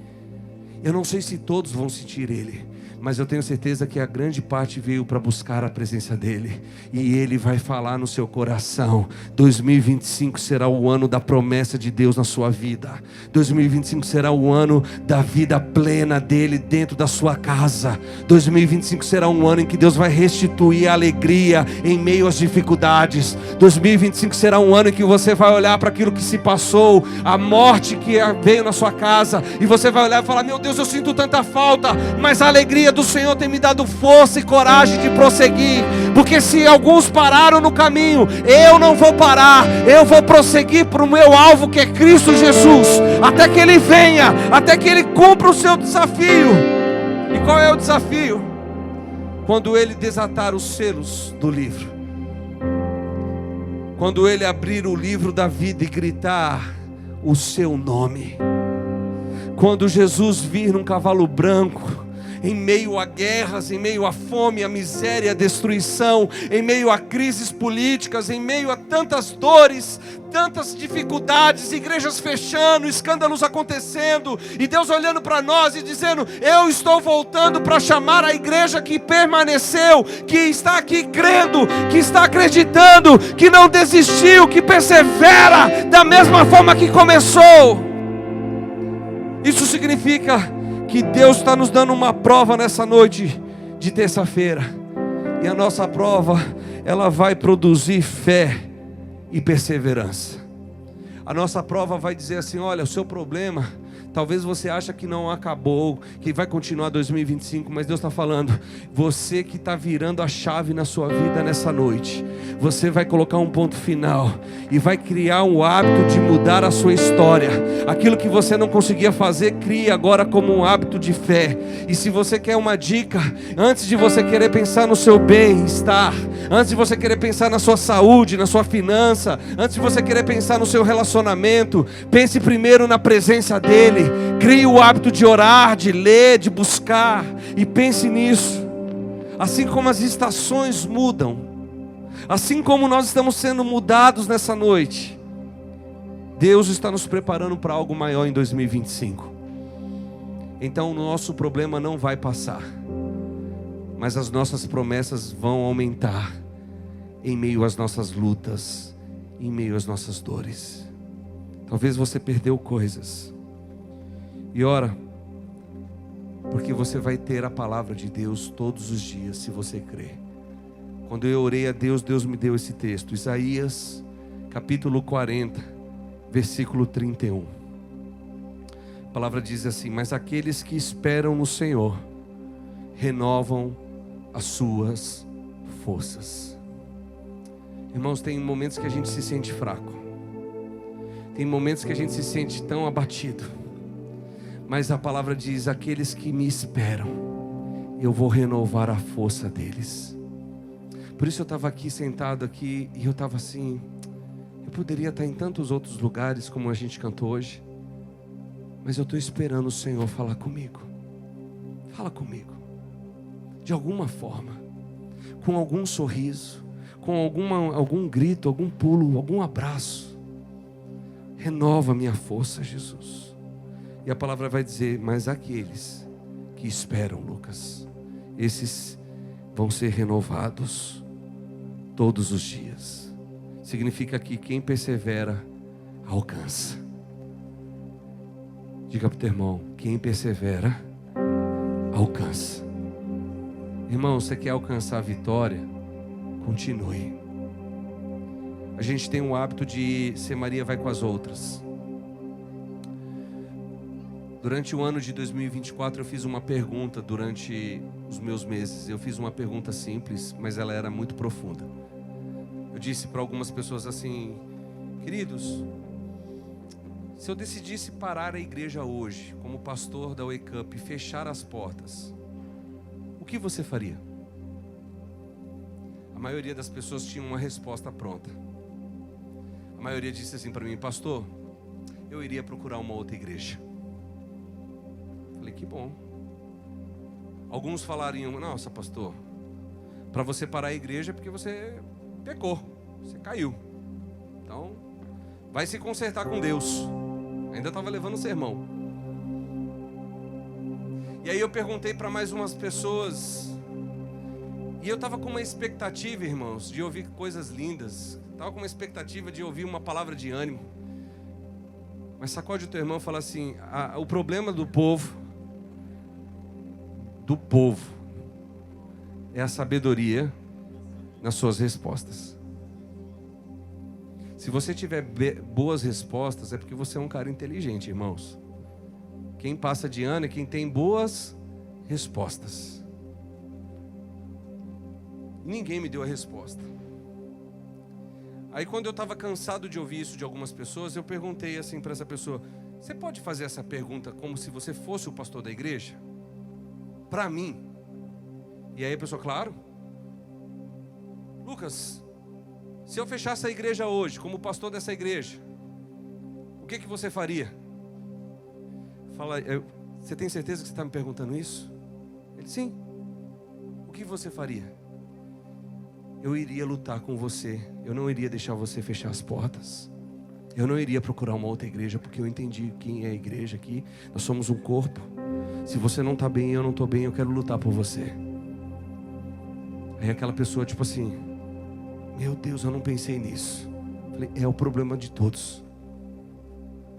Eu não sei se todos vão sentir ele, mas eu tenho certeza que a grande parte veio para buscar a presença dele. E ele vai falar no seu coração. 2025 será o ano da promessa de Deus na sua vida. 2025 será o ano da vida plena dele dentro da sua casa. 2025 será um ano em que Deus vai restituir a alegria em meio às dificuldades. 2025 será um ano em que você vai olhar para aquilo que se passou, a morte que veio na sua casa, e você vai olhar e falar, meu Deus, eu sinto tanta falta, mas a alegria do Senhor tem me dado força e coragem de prosseguir. Porque se alguns pararam no caminho, eu não vou parar. Eu vou prosseguir para o meu alvo, que é Cristo Jesus, até que Ele venha, até que Ele cumpra o seu desafio. E qual é o desafio? Quando Ele desatar os selos do livro, quando Ele abrir o livro da vida e gritar o seu nome, quando Jesus vir num cavalo branco, em meio a guerras, em meio à fome, à miséria, à destruição, em meio a crises políticas, em meio a tantas dores, tantas dificuldades, igrejas fechando, escândalos acontecendo, e Deus olhando para nós e dizendo, eu estou voltando para chamar a igreja que permaneceu, que está aqui crendo, que está acreditando, que não desistiu, que persevera da mesma forma que começou. Isso significa que Deus está nos dando uma prova nessa noite de terça-feira. E a nossa prova, ela vai produzir fé e perseverança. A nossa prova vai dizer assim, olha, o seu problema, talvez você acha que não acabou, que vai continuar 2025, mas Deus está falando, você que está virando a chave na sua vida nessa noite, você vai colocar um ponto final e vai criar um hábito de mudar a sua história. Aquilo que você não conseguia fazer, crie agora como um hábito de fé. E se você quer uma dica, antes de você querer pensar no seu bem-estar, antes de você querer pensar na sua saúde, na sua finança, antes de você querer pensar no seu relacionamento, pense primeiro na presença dEle. Crie o hábito de orar, de ler, de buscar, e pense nisso. Assim como as estações mudam, assim como nós estamos sendo mudados nessa noite, Deus está nos preparando para algo maior em 2025. Então o nosso problema não vai passar, mas as nossas promessas vão aumentar em meio às nossas lutas, em meio às nossas dores. Talvez você perdeu coisas. E ora, porque você vai ter a palavra de Deus todos os dias, se você crer. Quando eu orei a Deus, Deus me deu esse texto. Isaías, capítulo 40, versículo 31. A palavra diz assim: mas aqueles que esperam no Senhor renovam as suas forças. Irmãos, tem momentos que a gente se sente fraco. Tem momentos que a gente se sente tão abatido. Mas a palavra diz: aqueles que me esperam, eu vou renovar a força deles. Por isso eu estava aqui sentado aqui e eu estava assim, eu poderia estar em tantos outros lugares como a gente cantou hoje, mas eu estou esperando o Senhor falar comigo. Fala comigo. De alguma forma, com algum sorriso, com algum grito, algum pulo, algum abraço. Renova minha força, Jesus. E a palavra vai dizer: mas aqueles que esperam, Lucas, esses vão ser renovados todos os dias. Significa que quem persevera, alcança. Diga para o teu irmão: quem persevera, alcança. Irmão, você quer alcançar a vitória? Continue. A gente tem um hábito de ser Maria vai com as outras. Durante o ano de 2024 eu fiz uma pergunta durante os meus meses. Eu fiz uma pergunta simples, mas ela era muito profunda. Eu disse para algumas pessoas assim: queridos, se eu decidisse parar a igreja hoje, como pastor da Wake Up, e fechar as portas, o que você faria? A maioria das pessoas tinha uma resposta pronta. A maioria disse assim para mim: pastor, eu iria procurar uma outra igreja. Falei: que bom. Alguns falariam: nossa, pastor, para você parar a igreja é porque você pecou, você caiu. Então, vai se consertar com Deus. Ainda estava levando o sermão. E aí eu perguntei para mais umas pessoas. E eu estava com uma expectativa, irmãos, de ouvir coisas lindas. Estava com uma expectativa de ouvir uma palavra de ânimo. Mas sacode o teu irmão e fala assim: o problema do povo é a sabedoria nas suas respostas. Se você tiver boas respostas, é porque você é um cara inteligente, irmãos. Quem passa de ano é quem tem boas respostas. Ninguém me deu a resposta. Aí quando eu estava cansado de ouvir isso de algumas pessoas, eu perguntei assim para essa pessoa: você pode fazer essa pergunta como se você fosse o pastor da igreja? Para mim. E aí a pessoa: claro. Lucas, se eu fechasse a igreja hoje, como pastor dessa igreja, o que você faria? Fala: você tem certeza que você está me perguntando isso? Ele: sim. O que você faria? Eu iria lutar com você. Eu não iria deixar você fechar as portas. Eu não iria procurar uma outra igreja, porque eu entendi quem é a igreja aqui. Nós somos um corpo. Se você não está bem e eu não estou bem, eu quero lutar por você. Aí aquela pessoa tipo assim: meu Deus, eu não pensei nisso. Falei: é o problema de todos.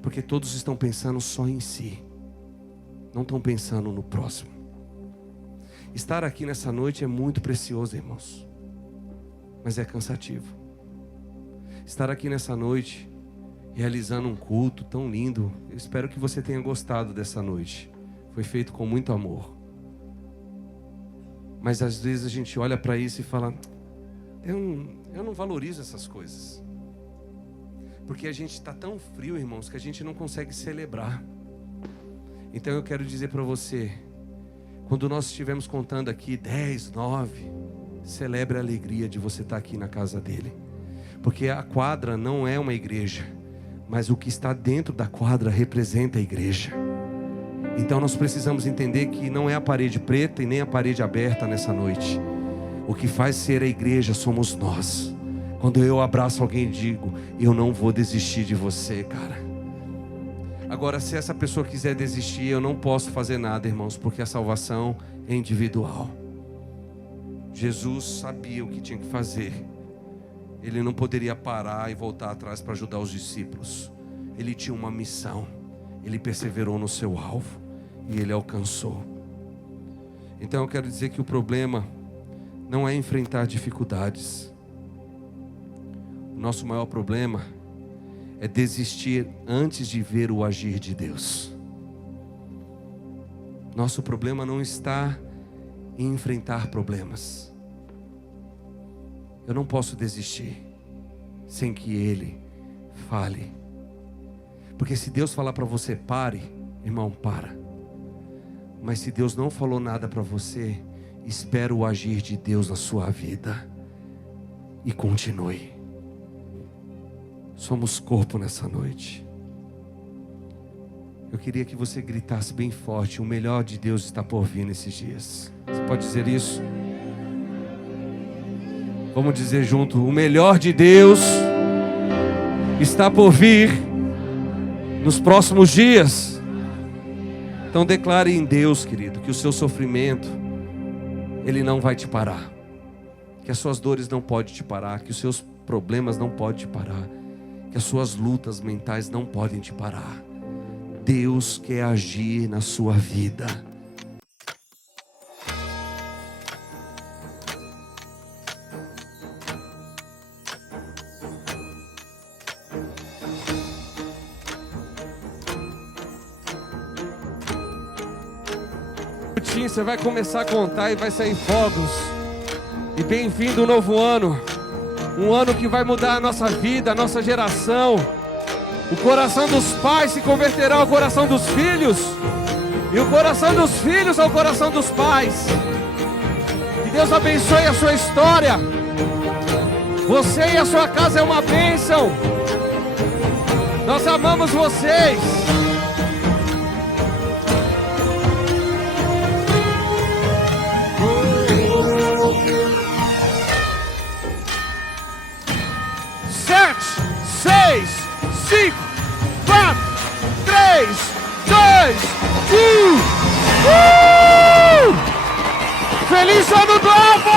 Porque todos estão pensando só em si. Não estão pensando no próximo. Estar aqui nessa noite é muito precioso, irmãos. Mas é cansativo. Estar aqui nessa noite, realizando um culto tão lindo. Eu espero que você tenha gostado dessa noite. Foi feito com muito amor. Mas às vezes a gente olha para isso e fala: eu não valorizo essas coisas. Porque a gente está tão frio, irmãos, que a gente não consegue celebrar. Então eu quero dizer para você: quando nós estivermos contando aqui 10, 9, celebre a alegria de você estar aqui na casa dele. Porque a quadra não é uma igreja, mas o que está dentro da quadra representa a igreja. Então nós precisamos entender que não é a parede preta e nem a parede aberta nessa noite. O que faz ser a igreja somos nós. Quando eu abraço alguém e digo: eu não vou desistir de você, cara. Agora, se essa pessoa quiser desistir, eu não posso fazer nada, irmãos, porque a salvação é individual. Jesus sabia o que tinha que fazer. Ele não poderia parar e voltar atrás para ajudar os discípulos. Ele tinha uma missão. Ele perseverou no seu alvo e ele alcançou. Então eu quero dizer que o problema não é enfrentar dificuldades. O nosso maior problema é desistir antes de ver o agir de Deus. Nosso problema não está em enfrentar problemas. Eu não posso desistir sem que Ele fale. Porque se Deus falar para você pare, irmão, para. Mas se Deus não falou nada para você, espera o agir de Deus na sua vida e continue. Somos corpo nessa noite. Eu queria que você gritasse bem forte: o melhor de Deus está por vir nesses dias. Você pode dizer isso? Vamos dizer junto: o melhor de Deus está por vir nos próximos dias. Então declare em Deus, querido, que o seu sofrimento, ele não vai te parar. Que as suas dores não podem te parar. Que os seus problemas não podem te parar. Que as suas lutas mentais não podem te parar. Deus quer agir na sua vida. Você vai começar a contar e vai sair fogos. E bem-vindo o novo ano. Um ano que vai mudar a nossa vida, a nossa geração. O coração dos pais se converterá ao coração dos filhos. E o coração dos filhos ao coração dos pais. Que Deus abençoe a sua história. Você e a sua casa é uma bênção. Nós amamos vocês. Feliz ano novo!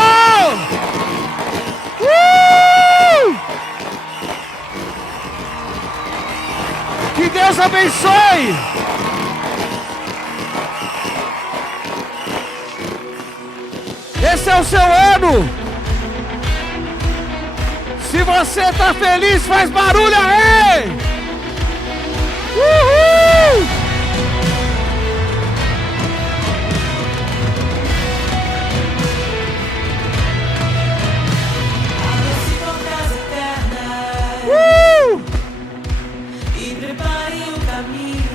Que Deus abençoe! Esse é o seu ano! Se você está feliz, faz barulho aí! Uhul! E prepare o caminho.